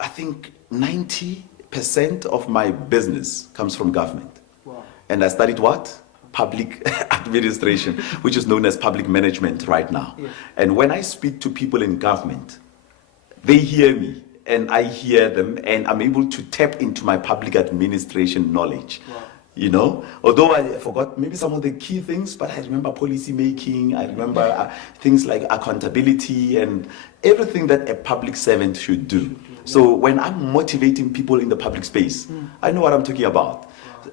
I think 90% of my business comes from government. Wow. And I studied what? Public administration, which is known as public management right now. Yes. And when I speak to people in government, they hear me and I hear them, and I'm able to tap into my public administration knowledge. Wow. You know, although I forgot maybe some of the key things, but I remember policy making, I remember things like accountability and everything that a public servant should do. So when I'm motivating people in the public space, I know what I'm talking about.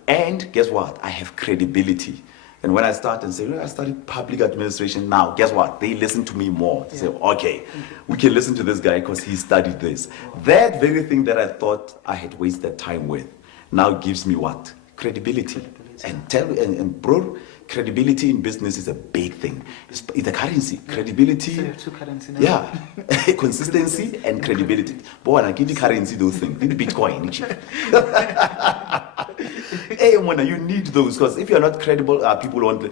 And guess what? I have credibility. And when I start and say, look, I studied public administration now, guess what? They listen to me more. They say, okay, we can listen to this guy because he studied this. That very thing that I thought I had wasted time with now gives me what? Credibility. And bro, credibility in business is a big thing. It's a currency. Credibility. So you have two currency now. Yeah. Consistency and credibility. Boy, I give the currency those things. Give the Bitcoin. Hey, Mona, you need those because if you're not credible, people want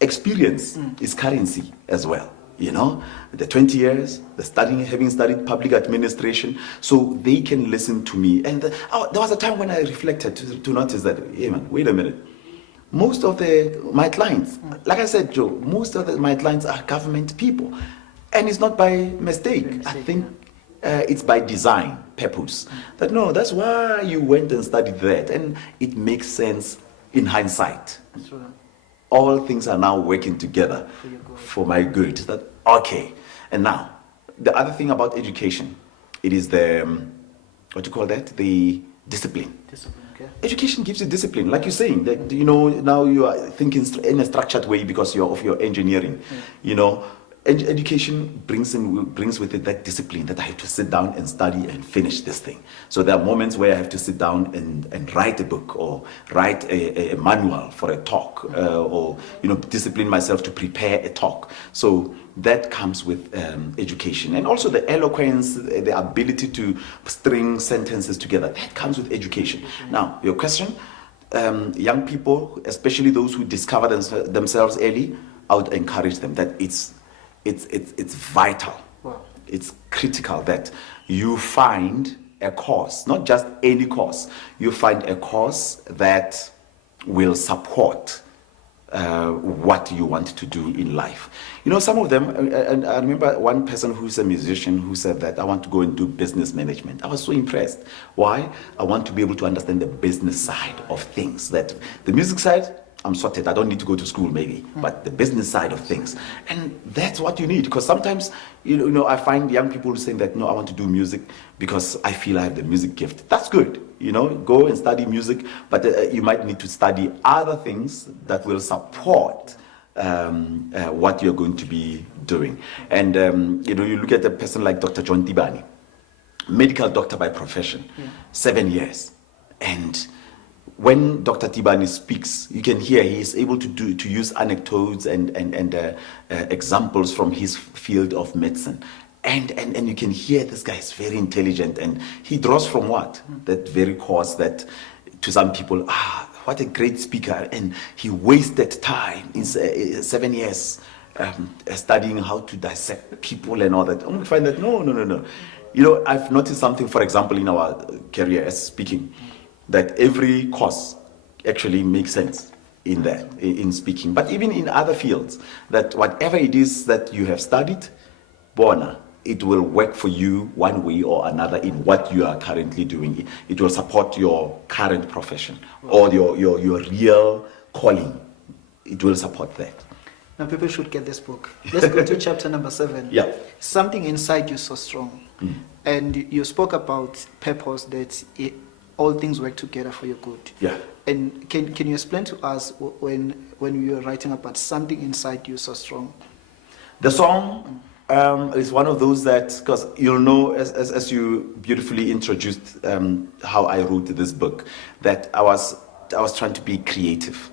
experience is currency as well. You know, the 20 years, the studying, having studied public administration, so they can listen to me. And there was a time when I reflected to notice that, hey man, wait a minute. Most of my clients, like I said, Joe, most of my clients are government people. And it's not by mistake. I think it's by design, purpose. That no, that's why you went and studied that. And it makes sense in hindsight. That's right. All things are now working together for my good. That okay. And now, the other thing about education, it is the what do you call that? The discipline. Discipline, okay. Education gives you discipline, like you're saying. That you know now you are thinking in a structured way because of your engineering. You know, education brings with it that discipline that I have to sit down and study and finish this thing. So there are moments where I have to sit down and write a book or write a manual for a talk or discipline myself to prepare a talk. So that comes with education, and also the eloquence, the ability to string sentences together. That comes with education. Now, your question, young people, especially those who discover themselves early, I would encourage them that it's vital. Wow. It's critical that you find a course, not just any course. You find a course that will support what you want to do in life. You know, some of them, and I remember one person who's a musician who said that I want to go and do business management. I was so impressed. Why? I want to be able to understand the business side of things. That the music side, I'm sorted. I don't need to go to school maybe, but the business side of things. And that's what you need, because sometimes, I find young people saying that, no, I want to do music because I feel I have the music gift. That's good. Go and study music, but you might need to study other things that will support what you're going to be doing. And, you look at a person like Dr. John Tibani, medical doctor by profession, 7 years. And when Dr. Tibani speaks, you can hear he is able to use anecdotes and examples from his field of medicine. And you can hear this guy is very intelligent, and he draws from what? That very course that to some people, what a great speaker. And he wasted time in 7 years studying how to dissect people and all that. I'm going to find that, no. I've noticed something, for example, in our career as speaking, that every course actually makes sense in speaking. But even in other fields, that whatever it is that you have studied, Bona, it will work for you one way or another in what you are currently doing. It will support your current profession or your real calling. It will support that. Now people should get this book. Let's go to chapter number 7. Yeah. Something inside you so strong. And you spoke about purpose, that all things work together for your good. Yeah. And can you explain to us when you were writing about something inside you so strong? The song is one of those that, because you'll know as you beautifully introduced how I wrote this book, that I was trying to be creative.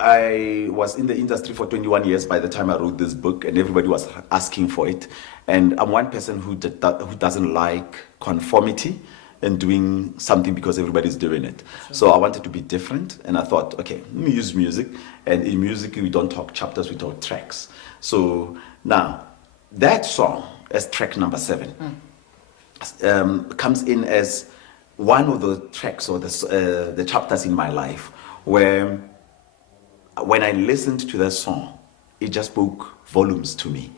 I was in the industry for 21 years by the time I wrote this book, and everybody was asking for it. And I'm one person who doesn't like conformity and doing something because everybody's doing it. Sure. So I wanted to be different, and I thought, okay, let me use music. And in music, we don't talk chapters, we talk tracks. So now, that song, as track number 7, comes in as one of the tracks or the chapters in my life where, when I listened to that song, it just spoke volumes to me.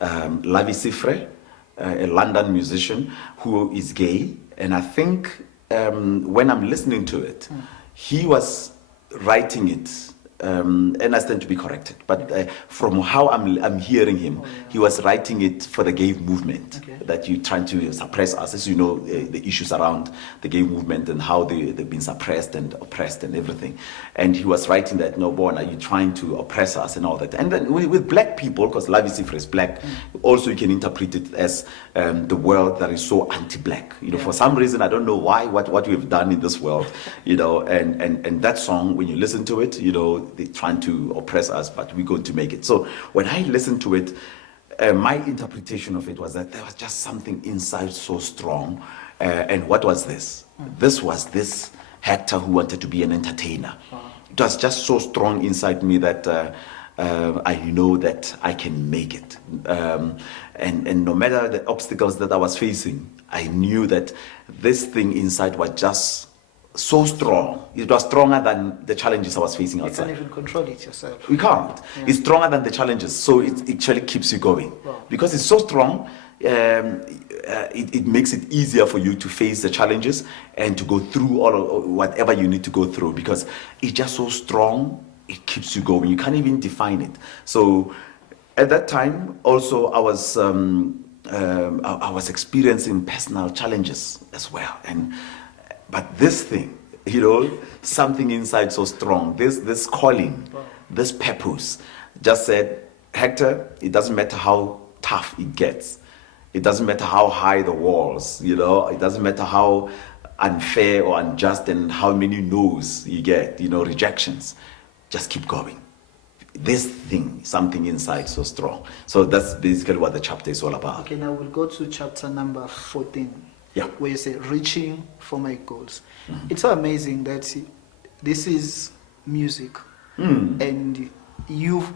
Lavi Sifre, a London musician who is gay, and I think when I'm listening to it, he was writing it, and I stand to be corrected, but from how I'm hearing him, he was writing it for the gay movement, that you're trying to suppress us, as you know, the issues around the gay movement and how they've been suppressed and oppressed and everything. And he was writing that, no, Born, are you trying to oppress us and all that? And then with black people, because Love is Ifra is black, also you can interpret it as the world that is so anti-black. You know, for some reason, I don't know why, what we've done in this world, you know, and that song, when you listen to it, you know, they're trying to oppress us, but we're going to make it. So when I listened to it, my interpretation of it was that there was just something inside so strong. And what was this? This was this Hector who wanted to be an entertainer. It was just so strong inside me that I know that I can make it. And no matter the obstacles that I was facing, I knew that this thing inside was just so strong. It was stronger than the challenges I was facing outside. You can't even control it yourself. We can't. Yeah. It's stronger than the challenges, so it actually keeps you going. Wow. Because it's so strong, it makes it easier for you to face the challenges and to go through all of whatever you need to go through, because it's just so strong, it keeps you going. You can't even define it. So at that time, also, I was experiencing personal challenges as well. But this thing, you know, something inside so strong, this calling, this purpose, just said, Hector, it doesn't matter how tough it gets. It doesn't matter how high the walls, you know, it doesn't matter how unfair or unjust and how many no's you get, you know, rejections. Just keep going. This thing, something inside so strong. So that's basically what the chapter is all about. Okay, now we'll go to chapter number 14. Yeah. Where you say, reaching for my goals. It's so amazing that this is music, and you've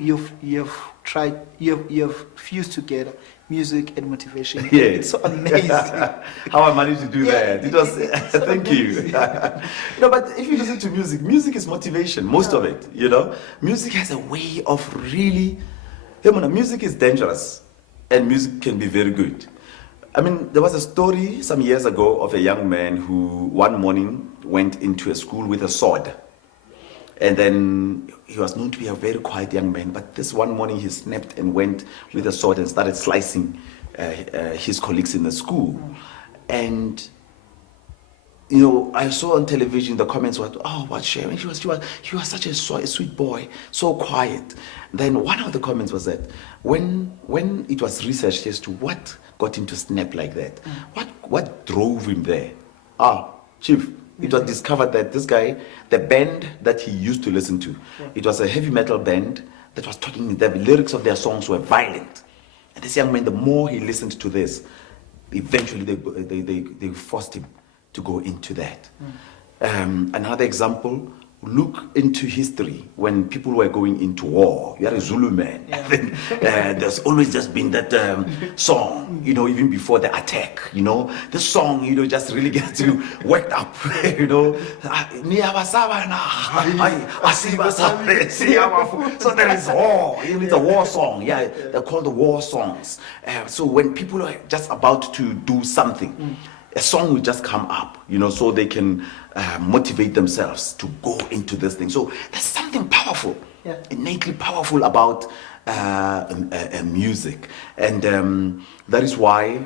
fused together music and motivation. Yeah. It's so amazing. How I managed to do that. It was so thank you. No, but if you listen to music is motivation, most of it, you know. Music has a way of really, music is dangerous and music can be very good. I mean, there was a story some years ago of a young man who one morning went into a school with a sword. And then he was known to be a very quiet young man, but this one morning he snapped and went with a sword and started slicing his colleagues in the school. And, you know, I saw on television the comments were, oh, what shame. He was such a sweet boy, so quiet. Then one of the comments was that when it was researched as to what got him to snap like that, what drove him there? Chief, it was discovered that this guy, the band that he used to listen to, it was a heavy metal band that was talking, the lyrics of their songs were violent. And this young man, the more he listened to this, eventually they forced him to go into that. Another example, look into history when people were going into war. You are a Zulu man. I think there's always just been that song, you know, even before the attack, you know. This song, you know, just really gets you worked up, you know. So there is war. It's a war song. Yeah, they're called the war songs. So when people are just about to do something, a song will just come up, you know, so they can motivate themselves to go into this thing. So there's something powerful, innately powerful about music. And that is why,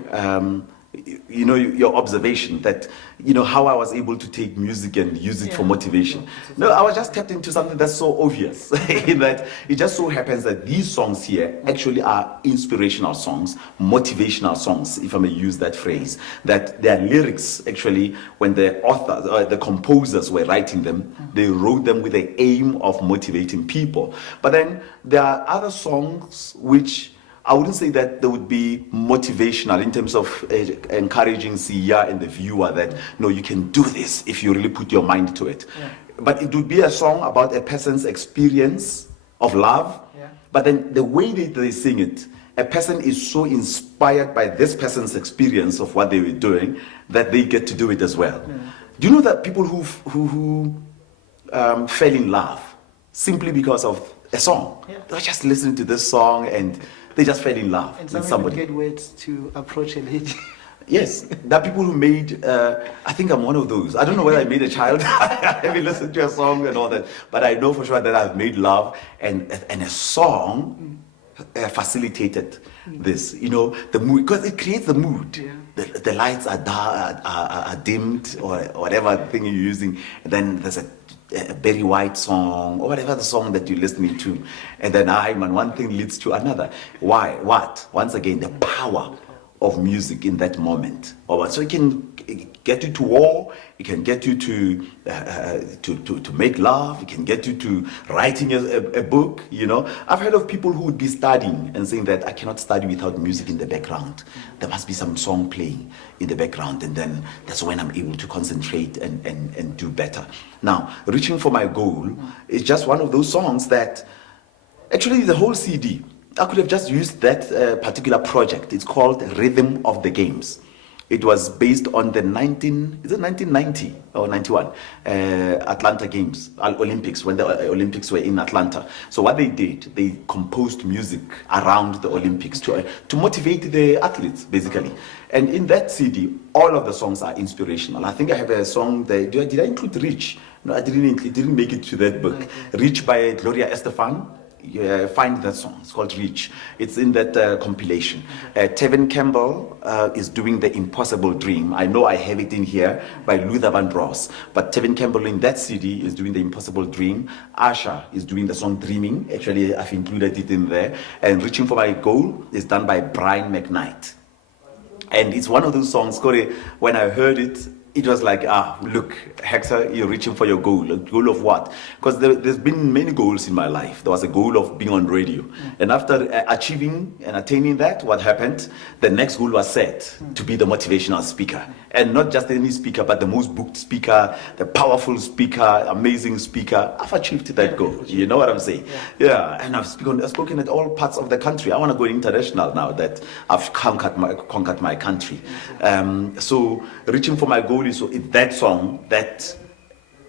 you know, your observation that, you know, how I was able to take music and use it for motivation. No, I was just tapped into something that's so obvious that it just so happens that these songs here actually are inspirational songs, motivational songs, if I may use that phrase, that their lyrics actually, when the authors or the composers were writing them, they wrote them with the aim of motivating people. But then there are other songs which I wouldn't say that they would be motivational in terms of encouraging Sia and the viewer that, no, you can do this if you really put your mind to it. But it would be a song about a person's experience of love. But then the way that they sing it, a person is so inspired by this person's experience of what they were doing that they get to do it as well. Do you know that people who fell in love simply because of a song? They were just listening to this song and they just fell in love and with somebody. Get words to approach a lady. Yes, there are people who made, I think I'm one of those. I don't know whether I made a child. I haven't listened to a song and all that, but I know for sure that I've made love, and a song facilitated this, you know, the mood, because it creates the mood. Yeah. The lights are, are dimmed, or whatever thing you're using, and then there's a Barry White song, or whatever the song that you're listening to, and then one thing leads to another. Why? What? Once again, the power of music in that moment. So it can get you to war, it can get you to make love, it can get you to writing a book, you know. I've heard of people who would be studying and saying that I cannot study without music in the background. There must be some song playing in the background, and then that's when I'm able to concentrate and do better. Now, Reaching for My Goal is just one of those songs that, actually the whole CD, I could have just used that particular project. It's called Rhythm of the Games. It was based on the 1990 or 91 Atlanta Games, Olympics, when the Olympics were in Atlanta. So what they did, they composed music around the Olympics to motivate the athletes, basically. And in that CD, all of the songs are inspirational. I think I have a song there. Did I include Reach? No, I didn't. It didn't make it to that book. Reach by Gloria Estefan. Find that song. It's called Reach. It's in that compilation. Tevin Campbell is doing The Impossible Dream. I know I have it in here by Luther Vandross, but Tevin Campbell in that CD is doing The Impossible Dream. Asha is doing the song Dreaming. Actually, I've included it in there. And Reaching for My Goal is done by Brian McKnight. And it's one of those songs, Corey, when I heard it, it was like, look, Hector, you're reaching for your goal. A goal of what? Because there's been many goals in my life. There was a goal of being on radio. And after achieving and attaining that, what happened? The next goal was set to be the motivational speaker. And not just any speaker, but the most booked speaker, the powerful speaker, amazing speaker. I've achieved that goal. You know what I'm saying? Yeah. And I've spoken at all parts of the country. I want to go international now that I've conquered my country. So Reaching for My Goal is that song that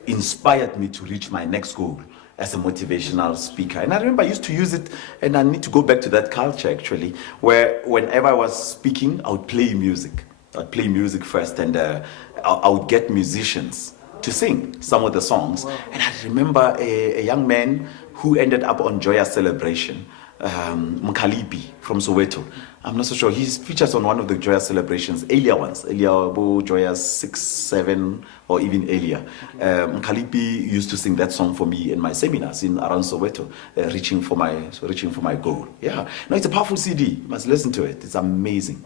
inspired me to reach my next goal as a motivational speaker. And I remember I used to use it, and I need to go back to that culture actually, where whenever I was speaking, I would play music. I'd play music first, and I would get musicians to sing some of the songs. Wow. And I remember a young man who ended up on Joyous Celebration, Mkhalipi from Soweto. I'm not so sure. He features on one of the Joyous Celebrations, earlier ones, Joyous 6, 7, or even earlier. Mkhalipi used to sing that song for me in my seminars in around Soweto, reaching for my goal. Yeah, no, it's a powerful CD. You must listen to it. It's amazing.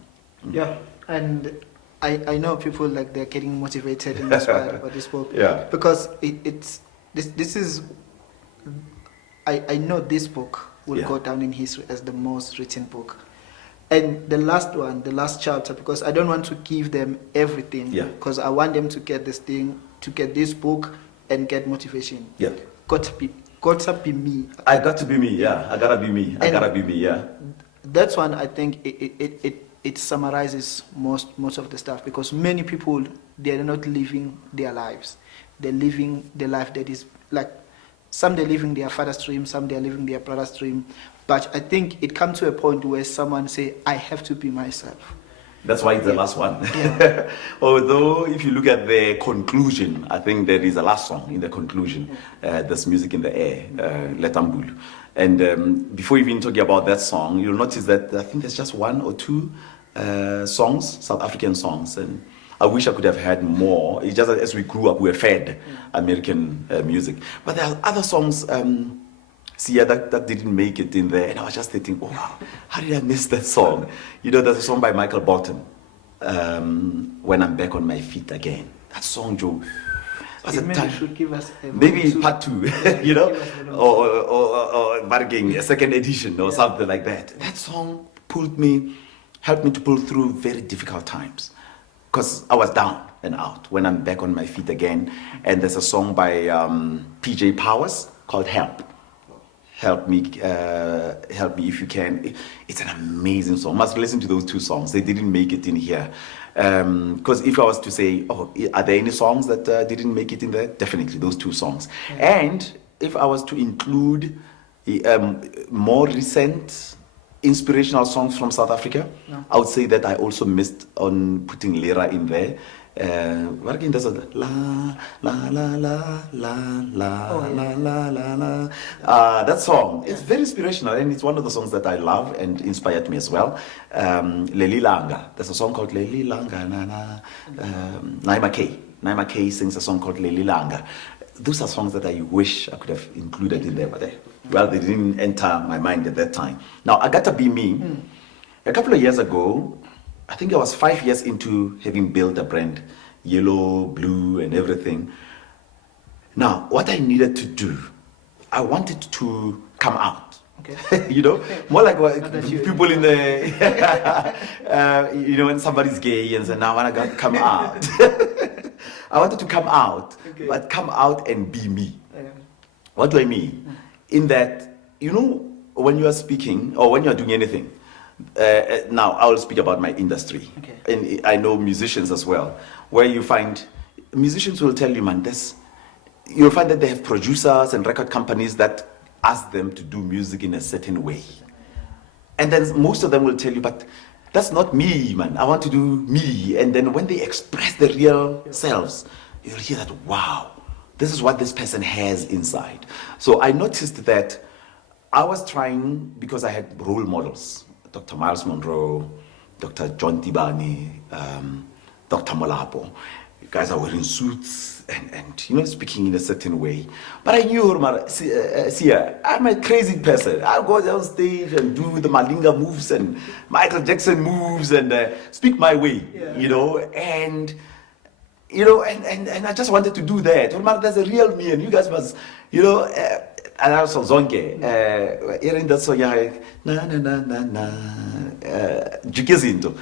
Yeah, and I know people like they're getting motivated and inspired by this book. Yeah, because this is. I know this book will go down in history as the most written book. And the last chapter, because I don't want to give them everything, because I want them to get this thing, to get this book and get motivation. Yeah. Got to be me. I got to be me, yeah. I gotta be me. I gotta be me, yeah. That's one, I think it summarizes most of the stuff, because many people, they're not living their lives. They're living the life that is like, some they're living their father's dream, some they're living their brother's dream. But I think it comes to a point where someone say, I have to be myself. That's why it's the last one. Yeah. Although, if you look at the conclusion, I think there is a last song in the conclusion. There's music in the air, Letambulu. And before even talking about that song, you'll notice that I think there's just one or two songs, South African songs. And I wish I could have had more. It's just that as we grew up, we were fed American music. But there are other songs, that didn't make it in there. And I was just thinking, oh, wow, how did I miss that song? You know, there's a song by Michael Bolton, When I'm Back on My Feet Again. That song, Joe. Maybe you should give us maybe part 2, you know, or Barging, a second edition or something like that. That song helped me to pull through very difficult times, because I was down and out. When I'm Back on My Feet Again. And there's a song by PJ Powers called Help. Help me if you can. It's an amazing song. Must listen to those two songs. They didn't make it in here. Because if I was to say, are there any songs that didn't make it in there? Definitely those two songs. And if I was to include more recent, inspirational songs from South Africa. No. I would say that I also missed on putting Lera in there. What again does it? La la la la la la Oh, yeah. la la la. That song, it's very inspirational, and it's one of the songs that I love and inspired me as well. Leli Langa. There's a song called Leli Langa. Na na. Naima K. Naima K sings a song called Leli Langa. Those are songs that I wish I could have included in there, but they didn't enter my mind at that time. Now, I Gotta Be Me. A couple of years ago, I think I was 5 years into having built a brand, yellow, blue, and everything. Now, what I needed to do, I wanted to come out. Okay. You know, more like what Not that you- people in the, you know, when somebody's gay and say, now I got to come out. I wanted to come out, Okay. but come out and be me. Yeah. What do I mean? In that, you know, when you are speaking or when you are doing anything, now I will speak about my industry. Okay. And I know musicians as well, where you find musicians will tell you, man, you'll find that they have producers and record companies that ask them to do music in a certain way. And then most of them will tell you, but that's not me, man. I want to do me. And then when they express their real selves, you'll hear that, wow, this is what this person has inside. So I noticed that I was trying, because I had role models, Dr. Miles Monroe, Dr. John Tibani, Dr. Molapo. You guys are wearing suits and you know, speaking in a certain way. But I knew, I'm a crazy person. I'll go on stage and do the Malinga moves and Michael Jackson moves and speak my way, you know, and I just wanted to do that. Well, there's a real me, and you guys must, you know, and also Zonke, hearing that song, na na na na na, Jikizinto.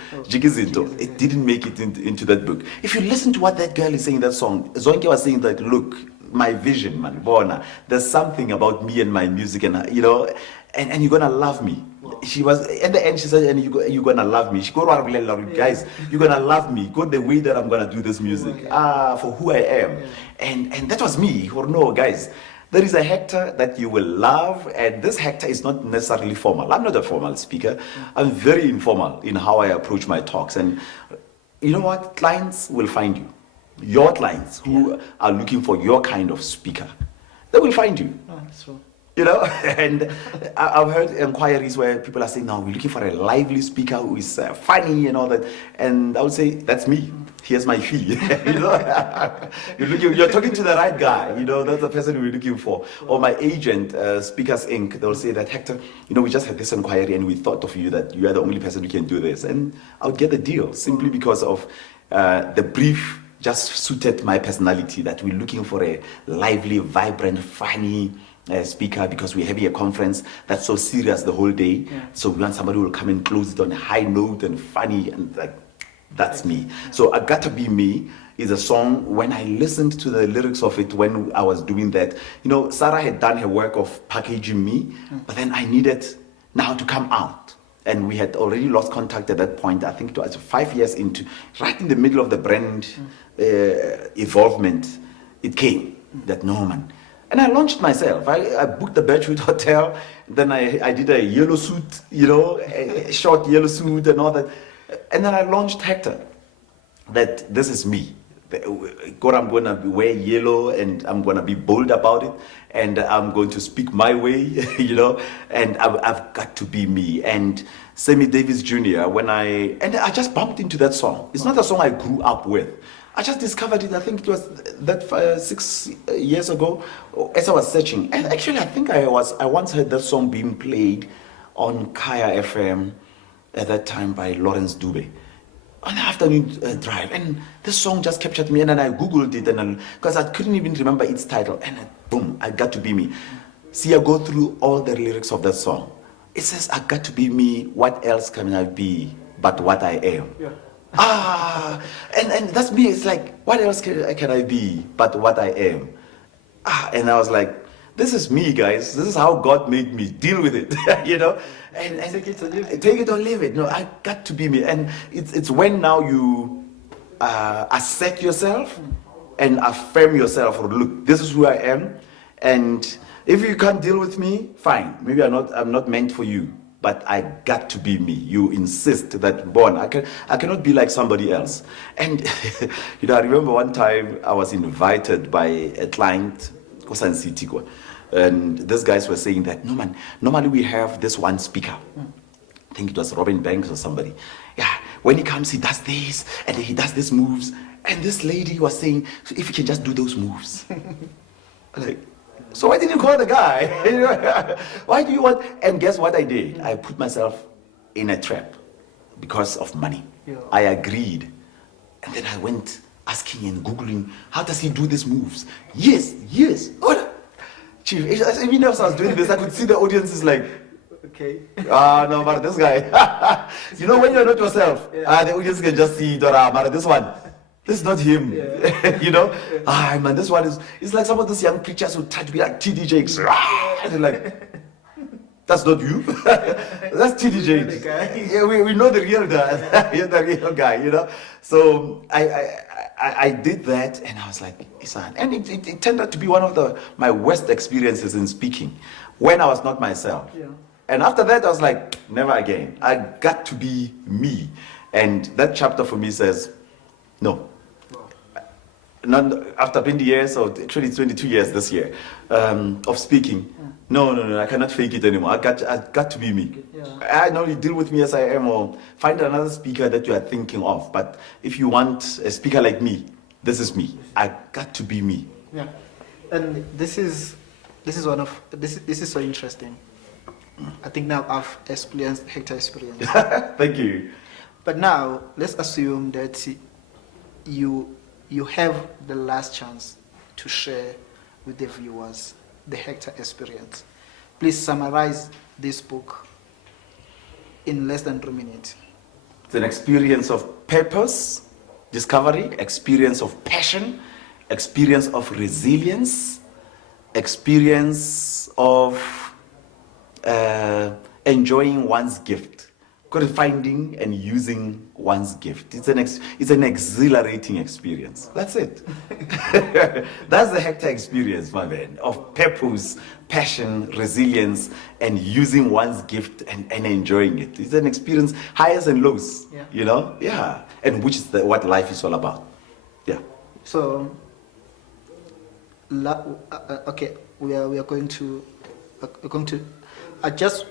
It didn't make it into that book. If you listen to what that girl is saying in that song, Zonke was saying that, look, my vision, man, Bona, there's something about me and my music, and you know, and you're gonna love me. She was at the end. She said, "And you're gonna love me." She go, guys, you're gonna love me. Go the way that I'm gonna do this music, for who I am, and that was me. Or no, guys, there is a Hector that you will love, and this Hector is not necessarily formal. I'm not a formal speaker. I'm very informal in how I approach my talks, and you know what? Clients will find you. Your clients who are looking for your kind of speaker, they will find you. Oh, that's true. You know, and I've heard inquiries where people are saying, "Now we're looking for a lively speaker who is funny and all that." And I would say, "That's me. Here's my fee." You know, you're talking to the right guy. You know, that's the person we're looking for. Or my agent, Speakers Inc. They'll say that, "Hector, you know, we just had this inquiry and we thought of you, that you are the only person who can do this." And I would get the deal simply because of the brief just suited my personality. That we're looking for a lively, vibrant, funny speaker, because we're having a conference that's so serious the whole day. So we want somebody who will come and close it on a high note and funny, and like, that's me. So I Gotta Be Me is a song. When I listened to the lyrics of it when I was doing that, you know, Sarah had done her work of packaging me, but then I needed now to come out. And we had already lost contact at that point. I think it was 5 years into, right in the middle of the brand evolvement, it came that, no, man. And I launched myself. I booked the Birchwood Hotel. Then I did a yellow suit, you know, a short yellow suit and all that. And then I launched Hector. That this is me. God, I'm going to wear yellow and I'm going to be bold about it. And I'm going to speak my way, you know. And I've got to be me. And Sammy Davis Jr., and I just bumped into that song. It's not a song I grew up with. I just discovered it, I think it was that 6 years ago, as I was searching. And actually, I think I once heard that song being played on Kaya FM at that time by Lawrence Dube on the afternoon drive. And this song just captured me, and then I Googled it, and because I couldn't even remember its title. And boom, I Got to Be Me. See, I go through all the lyrics of that song. It says, I got to be me, what else can I be but what I am? Yeah. And that's me. It's like, what else can I be but what I am? And I was like, this is me, guys. This is how God made me. Deal with it, you know. And Take it or leave it. Take it or leave it. No, I got to be me. And it's when now you assert yourself and affirm yourself. Look, this is who I am. And if you can't deal with me, fine. Maybe I'm not meant for you. but I got to be me. You insist that, born, I cannot be like somebody else. And I remember one time I was invited by a client, and these guys were saying that, no man, normally we have this one speaker. I think it was Robin Banks or somebody. Yeah, when he comes, he does this, and he does these moves. And this lady was saying, so if you can just do those moves. Like, so why didn't you call the guy? Why do you want? And guess what I did? I put myself in a trap because of money. Yeah. I agreed. And then I went asking and Googling, how does he do these moves? Yes. Oh, Chief, even if I was doing this, I could see the audience is like, okay. No, but this guy. When you're not yourself, the audience can just see, but this one. This is not him, Yeah. Man, this one it's like some of those young preachers who try to be like TD Jakes. And they're like, that's not you. That's TD Jakes. Yeah, we know the real guy. You're the real guy, So I did that, and I was like, and it turned out to be one of my worst experiences in speaking, when I was not myself. Yeah. And after that, I was like, never again. I got to be me. And that chapter for me says, no. Not after 20 years, or actually 22 years this year, of speaking, no, I cannot fake it anymore. I got to be me. Yeah. I know you deal with me as I am, or find another speaker that you are thinking of. But if you want a speaker like me, this is me. I got to be me. Yeah, and this is so interesting. I think now I've experienced Hector experience. Thank you. But now let's assume that you have the last chance to share with the viewers the Hector experience. Please summarize this book in less than 3 minutes. It's an experience of purpose, discovery, experience of passion, experience of resilience, experience of enjoying one's gift. Finding and using one's gift. It's an exhilarating experience. That's it. That's the Hector experience, my man, of purpose, passion, resilience, and using one's gift and enjoying it. It's an experience, highs and lows, Yeah. And which is what life is all about. Yeah. So, okay, we are going to,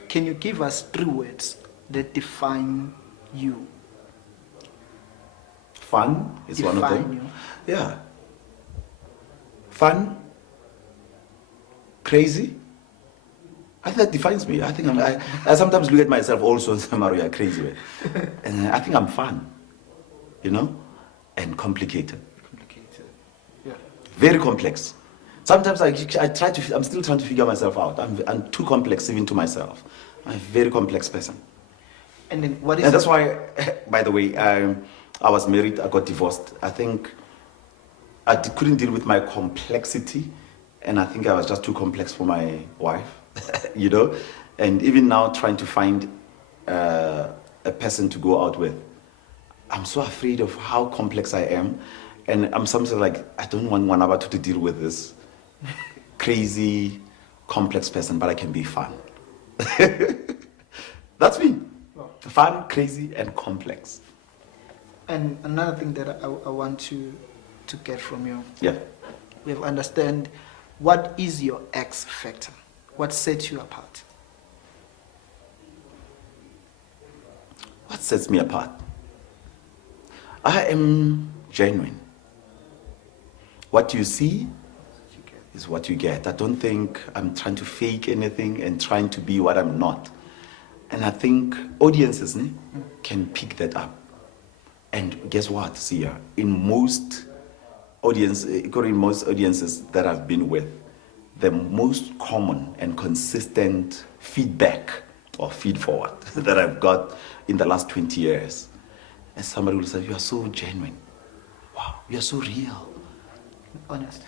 can you give us 3 words that define you? Fun is one of them. You. Yeah. Fun, crazy. I think that defines me. I think I sometimes look at myself also and say, Mario, you're crazy. Man. And I think I'm fun, and complicated. Complicated. Yeah. Very complex. Sometimes I'm still trying to figure myself out. I'm too complex even to myself. I'm a very complex person. And then what is? And that's why, by the way, I was married. I got divorced. I think I couldn't deal with my complexity, and I think I was just too complex for my wife, And even now, trying to find a person to go out with, I'm so afraid of how complex I am, and I'm sometimes like, I don't want one about to deal with this crazy, complex person, but I can be fun. That's me. Fun, crazy, and complex. And another thing that I want to get from you. Yeah. We have understand what is your X factor. What sets you apart? What sets me apart? I am genuine. What you see is what you get. I don't think I'm trying to fake anything and trying to be what I'm not. And I think audiences can pick that up. And guess what, Sia? In most audiences that I've been with, the most common and consistent feedback or feed forward that I've got in the last 20 years, and somebody will say, you are so genuine. Wow, you are so real. Honest.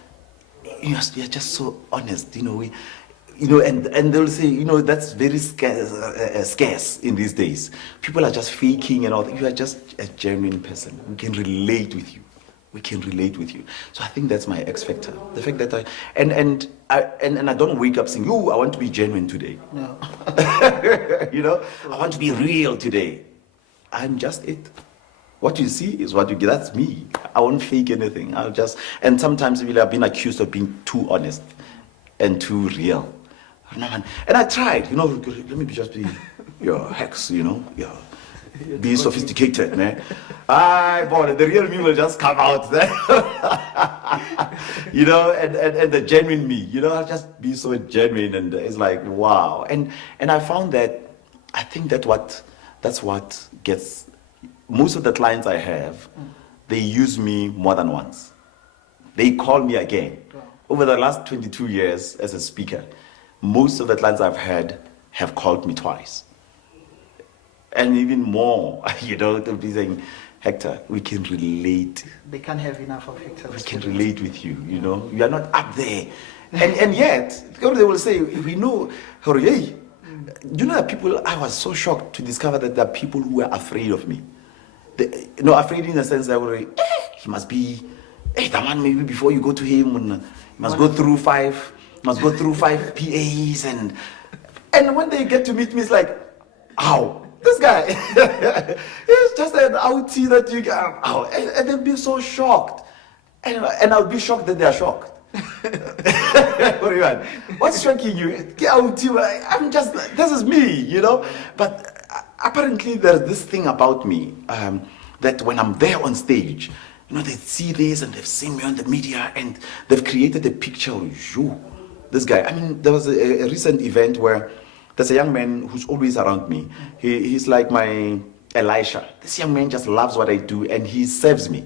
You're just so honest, and they'll say, that's very scarce in these days. People are just faking and all that. You are just a genuine person. We can relate with you. we can relate with you. So I think that's my X factor. The fact that I don't wake up saying, "Oh, I want to be genuine today." No. I want to be real today. I'm just it. What you see is what you get. That's me. I won't fake anything. And sometimes really I've been accused of being too honest and too real. No, man. And I tried, let me just be your Hex, be sophisticated, man. Boy, the real me will just come out there. And the genuine me, I'll just be so genuine, and it's like, wow. And I found that, I think that's what gets, most of the clients I have, they use me more than once. They call me again. Wow. Over the last 22 years as a speaker, most of the clients I've had have called me twice. And even more, they'll be saying, Hector, we can relate. They can't have enough of Hector. We can relate with you, You are not up there. And yet, they will say, we know, hey, people, I was so shocked to discover that there are people who are afraid of me. Afraid in the sense that he must be, the man, maybe before you go to him, must go through five PAs, and when they get to meet me, it's like, ow, this guy, he's just an outie that you get, and they'll be so shocked, and I'll be shocked that they are shocked. What's shocking you? I'm just, this is me, But apparently there's this thing about me, that when I'm there on stage, they see this and they've seen me on the media and they've created a picture of you, this guy. I mean, there was a recent event where there's a young man who's always around me. He's like my Elisha. This young man just loves what I do and he serves me.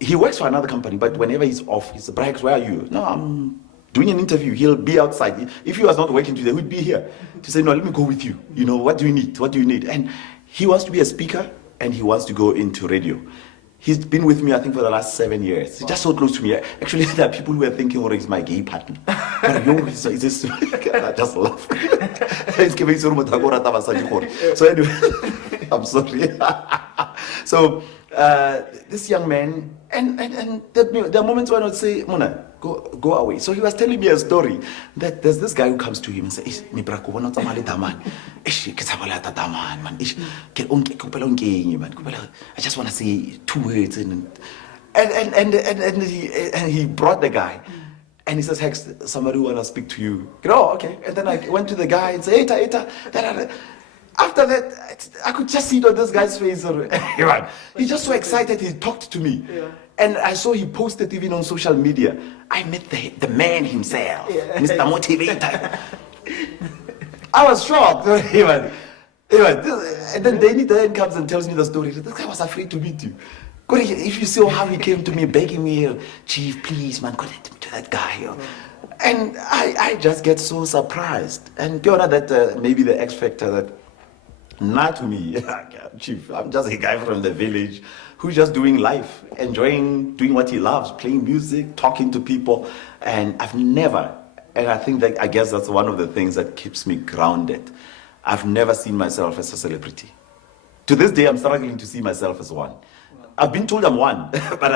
He works for another company, but whenever he's off, he says, Brax, where are you? No, I'm doing an interview. He'll be outside. If he was not working today, he'd be here to say, no, let me go with you. What do you need? What do you need? And he wants to be a speaker and he wants to go into radio. He's been with me, I think, for the last 7 years. He's just so close to me. Actually, there are people who are thinking, he's my gay partner. But I just laugh. So anyway, I'm sorry. So this young man, and there are moments when I would say, Mona, go away. So he was telling me a story that there's this guy who comes to him and says, I just want to say 2 words. And he brought the guy. And he says, Hex, somebody want to speak to you. Okay. And then I went to the guy and said, Eta. After that, I could just see it on this guy's face. He's just so excited. He talked to me. Yeah. And I saw he posted even on social media. I met the man himself, Mr. Motivator. I was shocked. And then Danny then comes and tells me the story. This guy was afraid to meet you. If you saw how he came to me, begging me, Chief, please, man, connect me to that guy. And I just get so surprised. And that maybe the X factor that, not to me, Chief, I'm just a guy from the village who's just doing life, enjoying doing what he loves, playing music, talking to people. And I've never, and I guess that's one of the things that keeps me grounded. I've never seen myself as a celebrity. To this day, I'm struggling to see myself as one. I've been told I'm one, but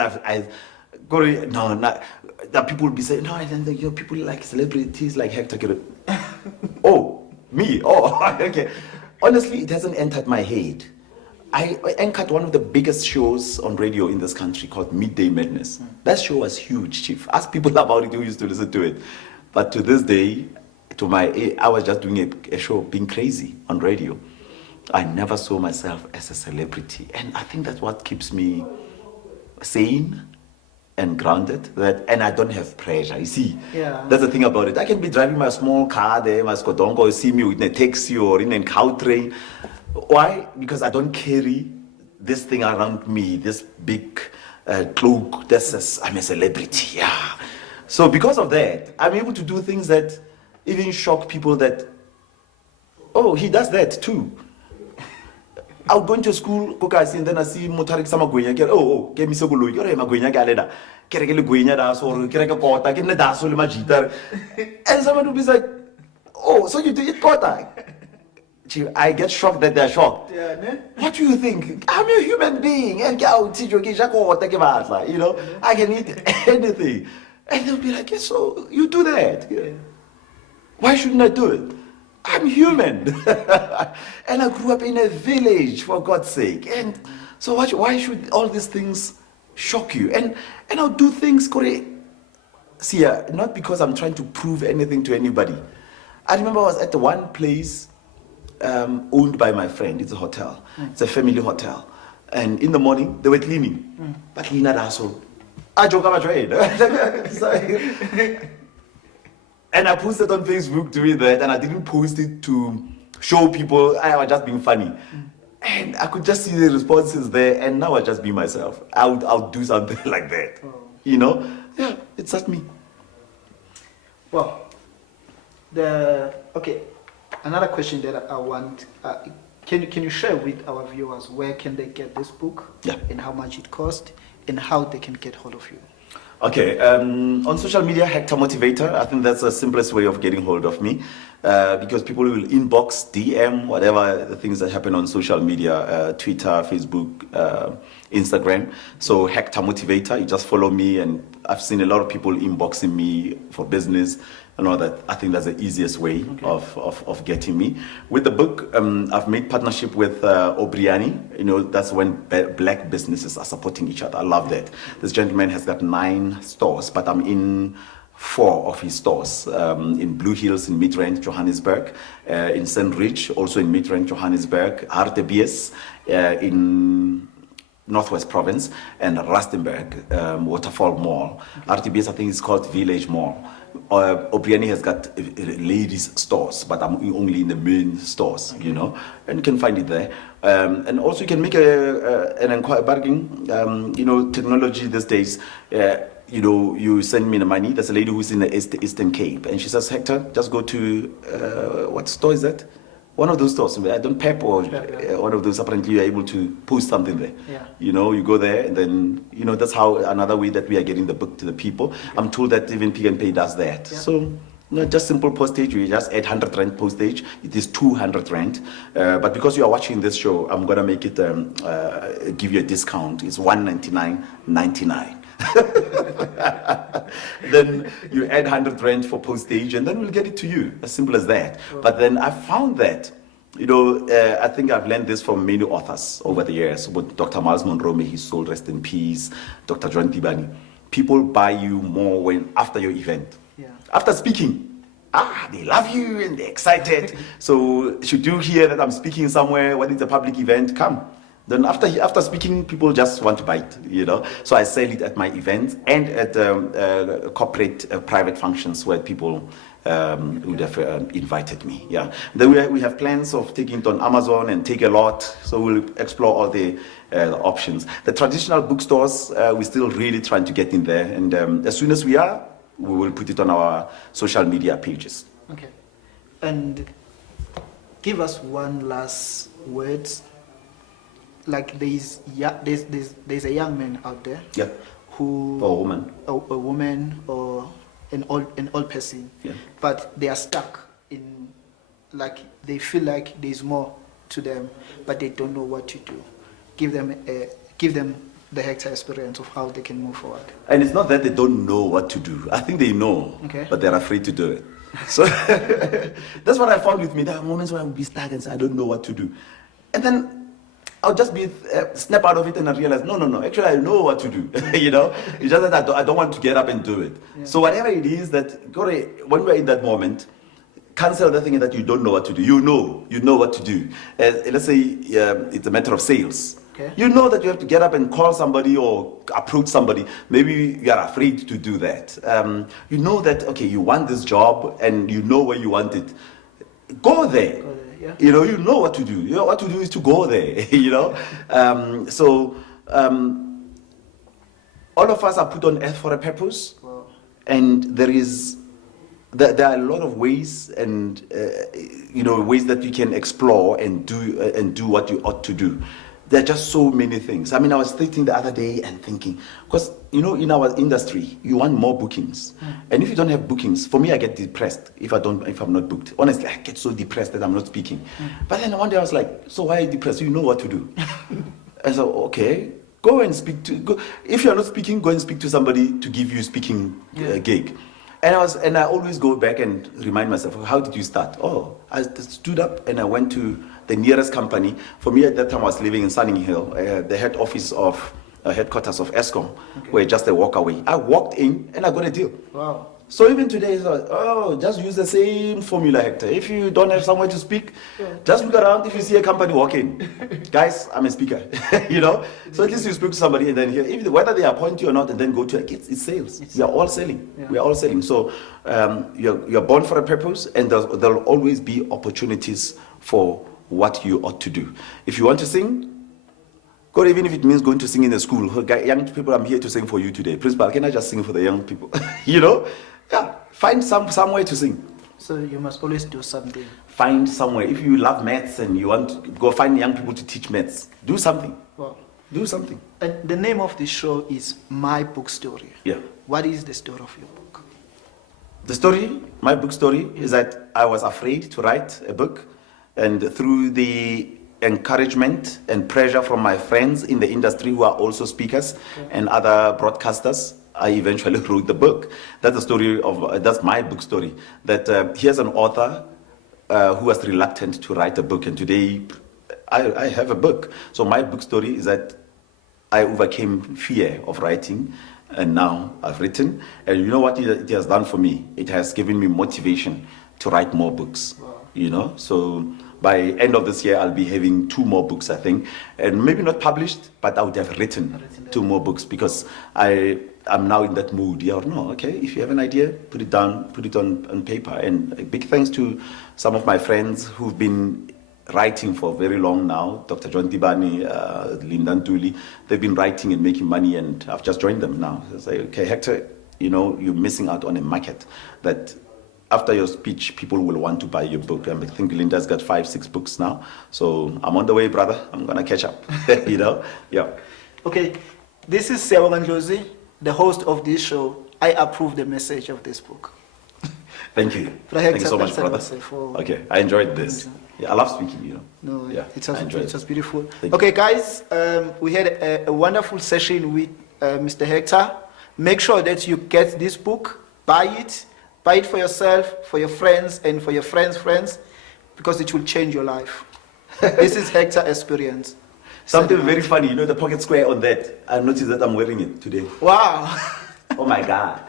that people will be saying, no, and people like celebrities like Hector. Oh, me? Oh, okay. Honestly, it hasn't entered my head. I anchored one of the biggest shows on radio in this country called Midday Madness. That show was huge, Chief. Ask people about it who used to listen to it. But to this day, I was just doing a show, being crazy on radio. I never saw myself as a celebrity. And I think that's what keeps me sane and grounded. And I don't have pressure. You see, that's the thing about it. I can be driving my small car there, my Skodongo, see me in a taxi or in a cow train. Why? Because I don't carry this thing around me, this big cloak that says I'm a celebrity. Yeah. So because of that, I'm able to do things that even shock people that, oh, he does that too. I'll go into school, and then I see Motarik Samagwenya, get me so good, you're a Magwenya Galeda, Kerekele Gwenya das or Kereka Kota, get the Dasul Magitar. And someone will be like, oh, so you do eat Kota? I get shocked that they're shocked. Yeah, ne? What do you think? I'm a human being. And you know, I can eat anything. And they'll be like, yes, so you do that. Yeah. Why shouldn't I do it? I'm human. And I grew up in a village, for God's sake. And so why should all these things shock you? And I'll do things, Corey. See, not because I'm trying to prove anything to anybody. I remember I was at the one place owned by my friend. It's a hotel. It's a family hotel. And in the morning, they were cleaning. But cleaner asshole. I joke about trade. And I posted on Facebook doing that, and I didn't post it to show people I was just being funny. And I could just see the responses there, and now I just be myself. I'll do something like that. You know? Yeah, it's just me. Well, okay, another question that I want, can you share with our viewers where can they get this book? Yeah. And how much it cost, and how they can get hold of you? Okay, on social media, Hector Motivator. I think that's the simplest way of getting hold of me, because people will inbox, DM, whatever the things that happen on social media, Twitter, Facebook, Instagram. So Hector Motivator, you just follow me, and I've seen a lot of people inboxing me for business and all that. I think that's the easiest way of getting me. With the book, I've made partnership with Obriani. You know, that's when black businesses are supporting each other. I love that. This gentleman has got 9 stores, but I'm in 4 of his stores, in Blue Hills in Midrand, Johannesburg, in St. Ridge, also in Midrand, Johannesburg, Hartebees in Northwest Province, and Rustenburg, Waterfall Mall. RTBS, I think it's called Village Mall. Obriani has got ladies stores, but I'm only in the main stores, you know, and you can find it there. And also you can make an inquiry bargain. You know, technology these days, you know, you send me the money. There's a lady who's in the Eastern Cape, and she says, Hector, just go to, what store is that? One of those stores, I don't Pep or one of those, apparently you're able to post something there. Yeah. You know, you go there, and then, you know, that's how another way that we are getting the book to the people. Okay. I'm told that even Pick and Pay does that. Yeah. So, you know, just simple postage, you just add 100 Rand postage, it is 200 Rand. But because you are watching this show, I'm going to make it, give you a discount. It's 199.99. Then you add 100 Rand for postage, and then we'll get it to you. As simple as that. But then I found that, you know, I think I've learned this from many authors over the years. With Dr. Miles Monroe, may his soul rest in peace, Dr. John Tibani. People buy you more after your event. Yeah. After speaking, they love you and they're excited. So should you hear that I'm speaking somewhere, when it's a public event, come. Then after speaking, people just want to buy it, you know. So I sell it at my events and at corporate private functions where people would have invited me. Yeah. Then we have plans of taking it on Amazon and Take a Lot. So we'll explore all the options. The traditional bookstores, we're still really trying to get in there. And as soon as we are, we will put it on our social media pages. Okay. And give us one last word. Like there's a young man out there, yeah, who, or a woman or an old person, yeah, but they are stuck in, like they feel like there's more to them, but they don't know what to do. Give them the Hector experience of how they can move forward. And it's not that they don't know what to do. I think they know, but they're afraid to do it. So that's what I found with me. There are moments where I would be stuck and say, I don't know what to do, and then I'll just be snap out of it, and I realize, no. Actually, I know what to do. You know, it's just that I don't want to get up and do it. Yeah. So whatever it is that, when we're in that moment, cancel the thing that you don't know what to do. You know what to do. Let's say it's a matter of sales. Okay. You know that you have to get up and call somebody or approach somebody. Maybe you are afraid to do that. You know that, okay, you want this job and you know where you want it. Go there. Yeah. You know what to do. You know what to do is to go there. You know, all of us are put on earth for a purpose. Wow. And there are a lot of ways and ways that you can explore and do what you ought to do. There are just so many things. I mean, I was thinking the other day and thinking, because you know, in our industry, you want more bookings, and if you don't have bookings, for me, I get depressed if I'm not booked. Honestly, I get so depressed that I'm not speaking. But then one day I was like, so why are you depressed? You know what to do. And so, okay, go and speak to. Go, if you're not speaking, go and speak to somebody to give you speaking gig. And I always go back and remind myself, how did you start? Oh, I stood up and I went to the nearest company. For me at that time, I was living in Sunning Hill, the head office of headquarters of ESCOM, where just a walk away. I walked in and I got a deal. Wow. So even today, it's like, oh, just use the same formula, Hector. If you don't have somewhere to speak, just look around. If you see a company walk in, guys, I'm a speaker, you know. So at least you speak to somebody and then hear, whether they appoint you or not, and then go to it's sales. We are all selling. Yeah. We are all selling. So you're born for a purpose, and there'll always be opportunities for what you ought to do. If you want to sing, God, even if it means going to sing in the school. Young people, I'm here to sing for you today. Principal, can I just sing for the young people? You know? Yeah, find some way to sing. So you must always do something. Find somewhere. If you love maths and you want to go find young people to teach maths, do something. Wow. Do something. And the name of the show is My Book Story. Yeah. What is the story of your book? The story, my book story, is that I was afraid to write a book, and through the encouragement and pressure from my friends in the industry who are also speakers and other broadcasters, I eventually wrote the book. That's the story of, that's my book story. That here's an author who was reluctant to write a book, and today I have a book. So my book story is that I overcame fear of writing, and now I've written. And you know what it has done for me? It has given me motivation to write more books. Wow. You know, so by end of this year, I'll be having 2 more books, I think, and maybe not published, but I would have written 2 more books, because I'm now in that mood. Yeah, or no, okay, if you have an idea, put it down, put it on paper. And a big thanks to some of my friends who've been writing for very long now, Dr. John Tibani, Linda Ntuli. They've been writing and making money, and I've just joined them now. So I say, okay, Hector, you know, you're missing out on a market that after your speech, people will want to buy your book. I think Linda's got 5-6 books now. So I'm on the way, brother. I'm going to catch up, you know? Yeah. Okay. This is Sewagan Josie, the host of this show. I approve the message of this book. Thank you. Thank you so much, brother. Okay. I enjoyed this. Yeah, I love speaking, you know. No, yeah, it was beautiful. Okay, guys, we had a wonderful session with Mr. Hector. Make sure that you get this book, buy it for yourself, for your friends, and for your friends' friends, because it will change your life. This is Hector Experience. Something very funny, you know, the pocket square on that. I noticed that I'm wearing it today. Wow. Oh my God.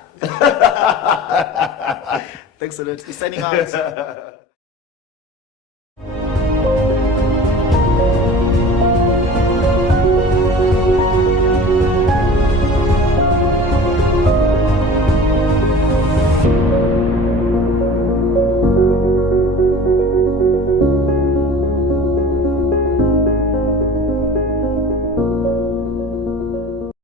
Thanks a lot. He's signing out.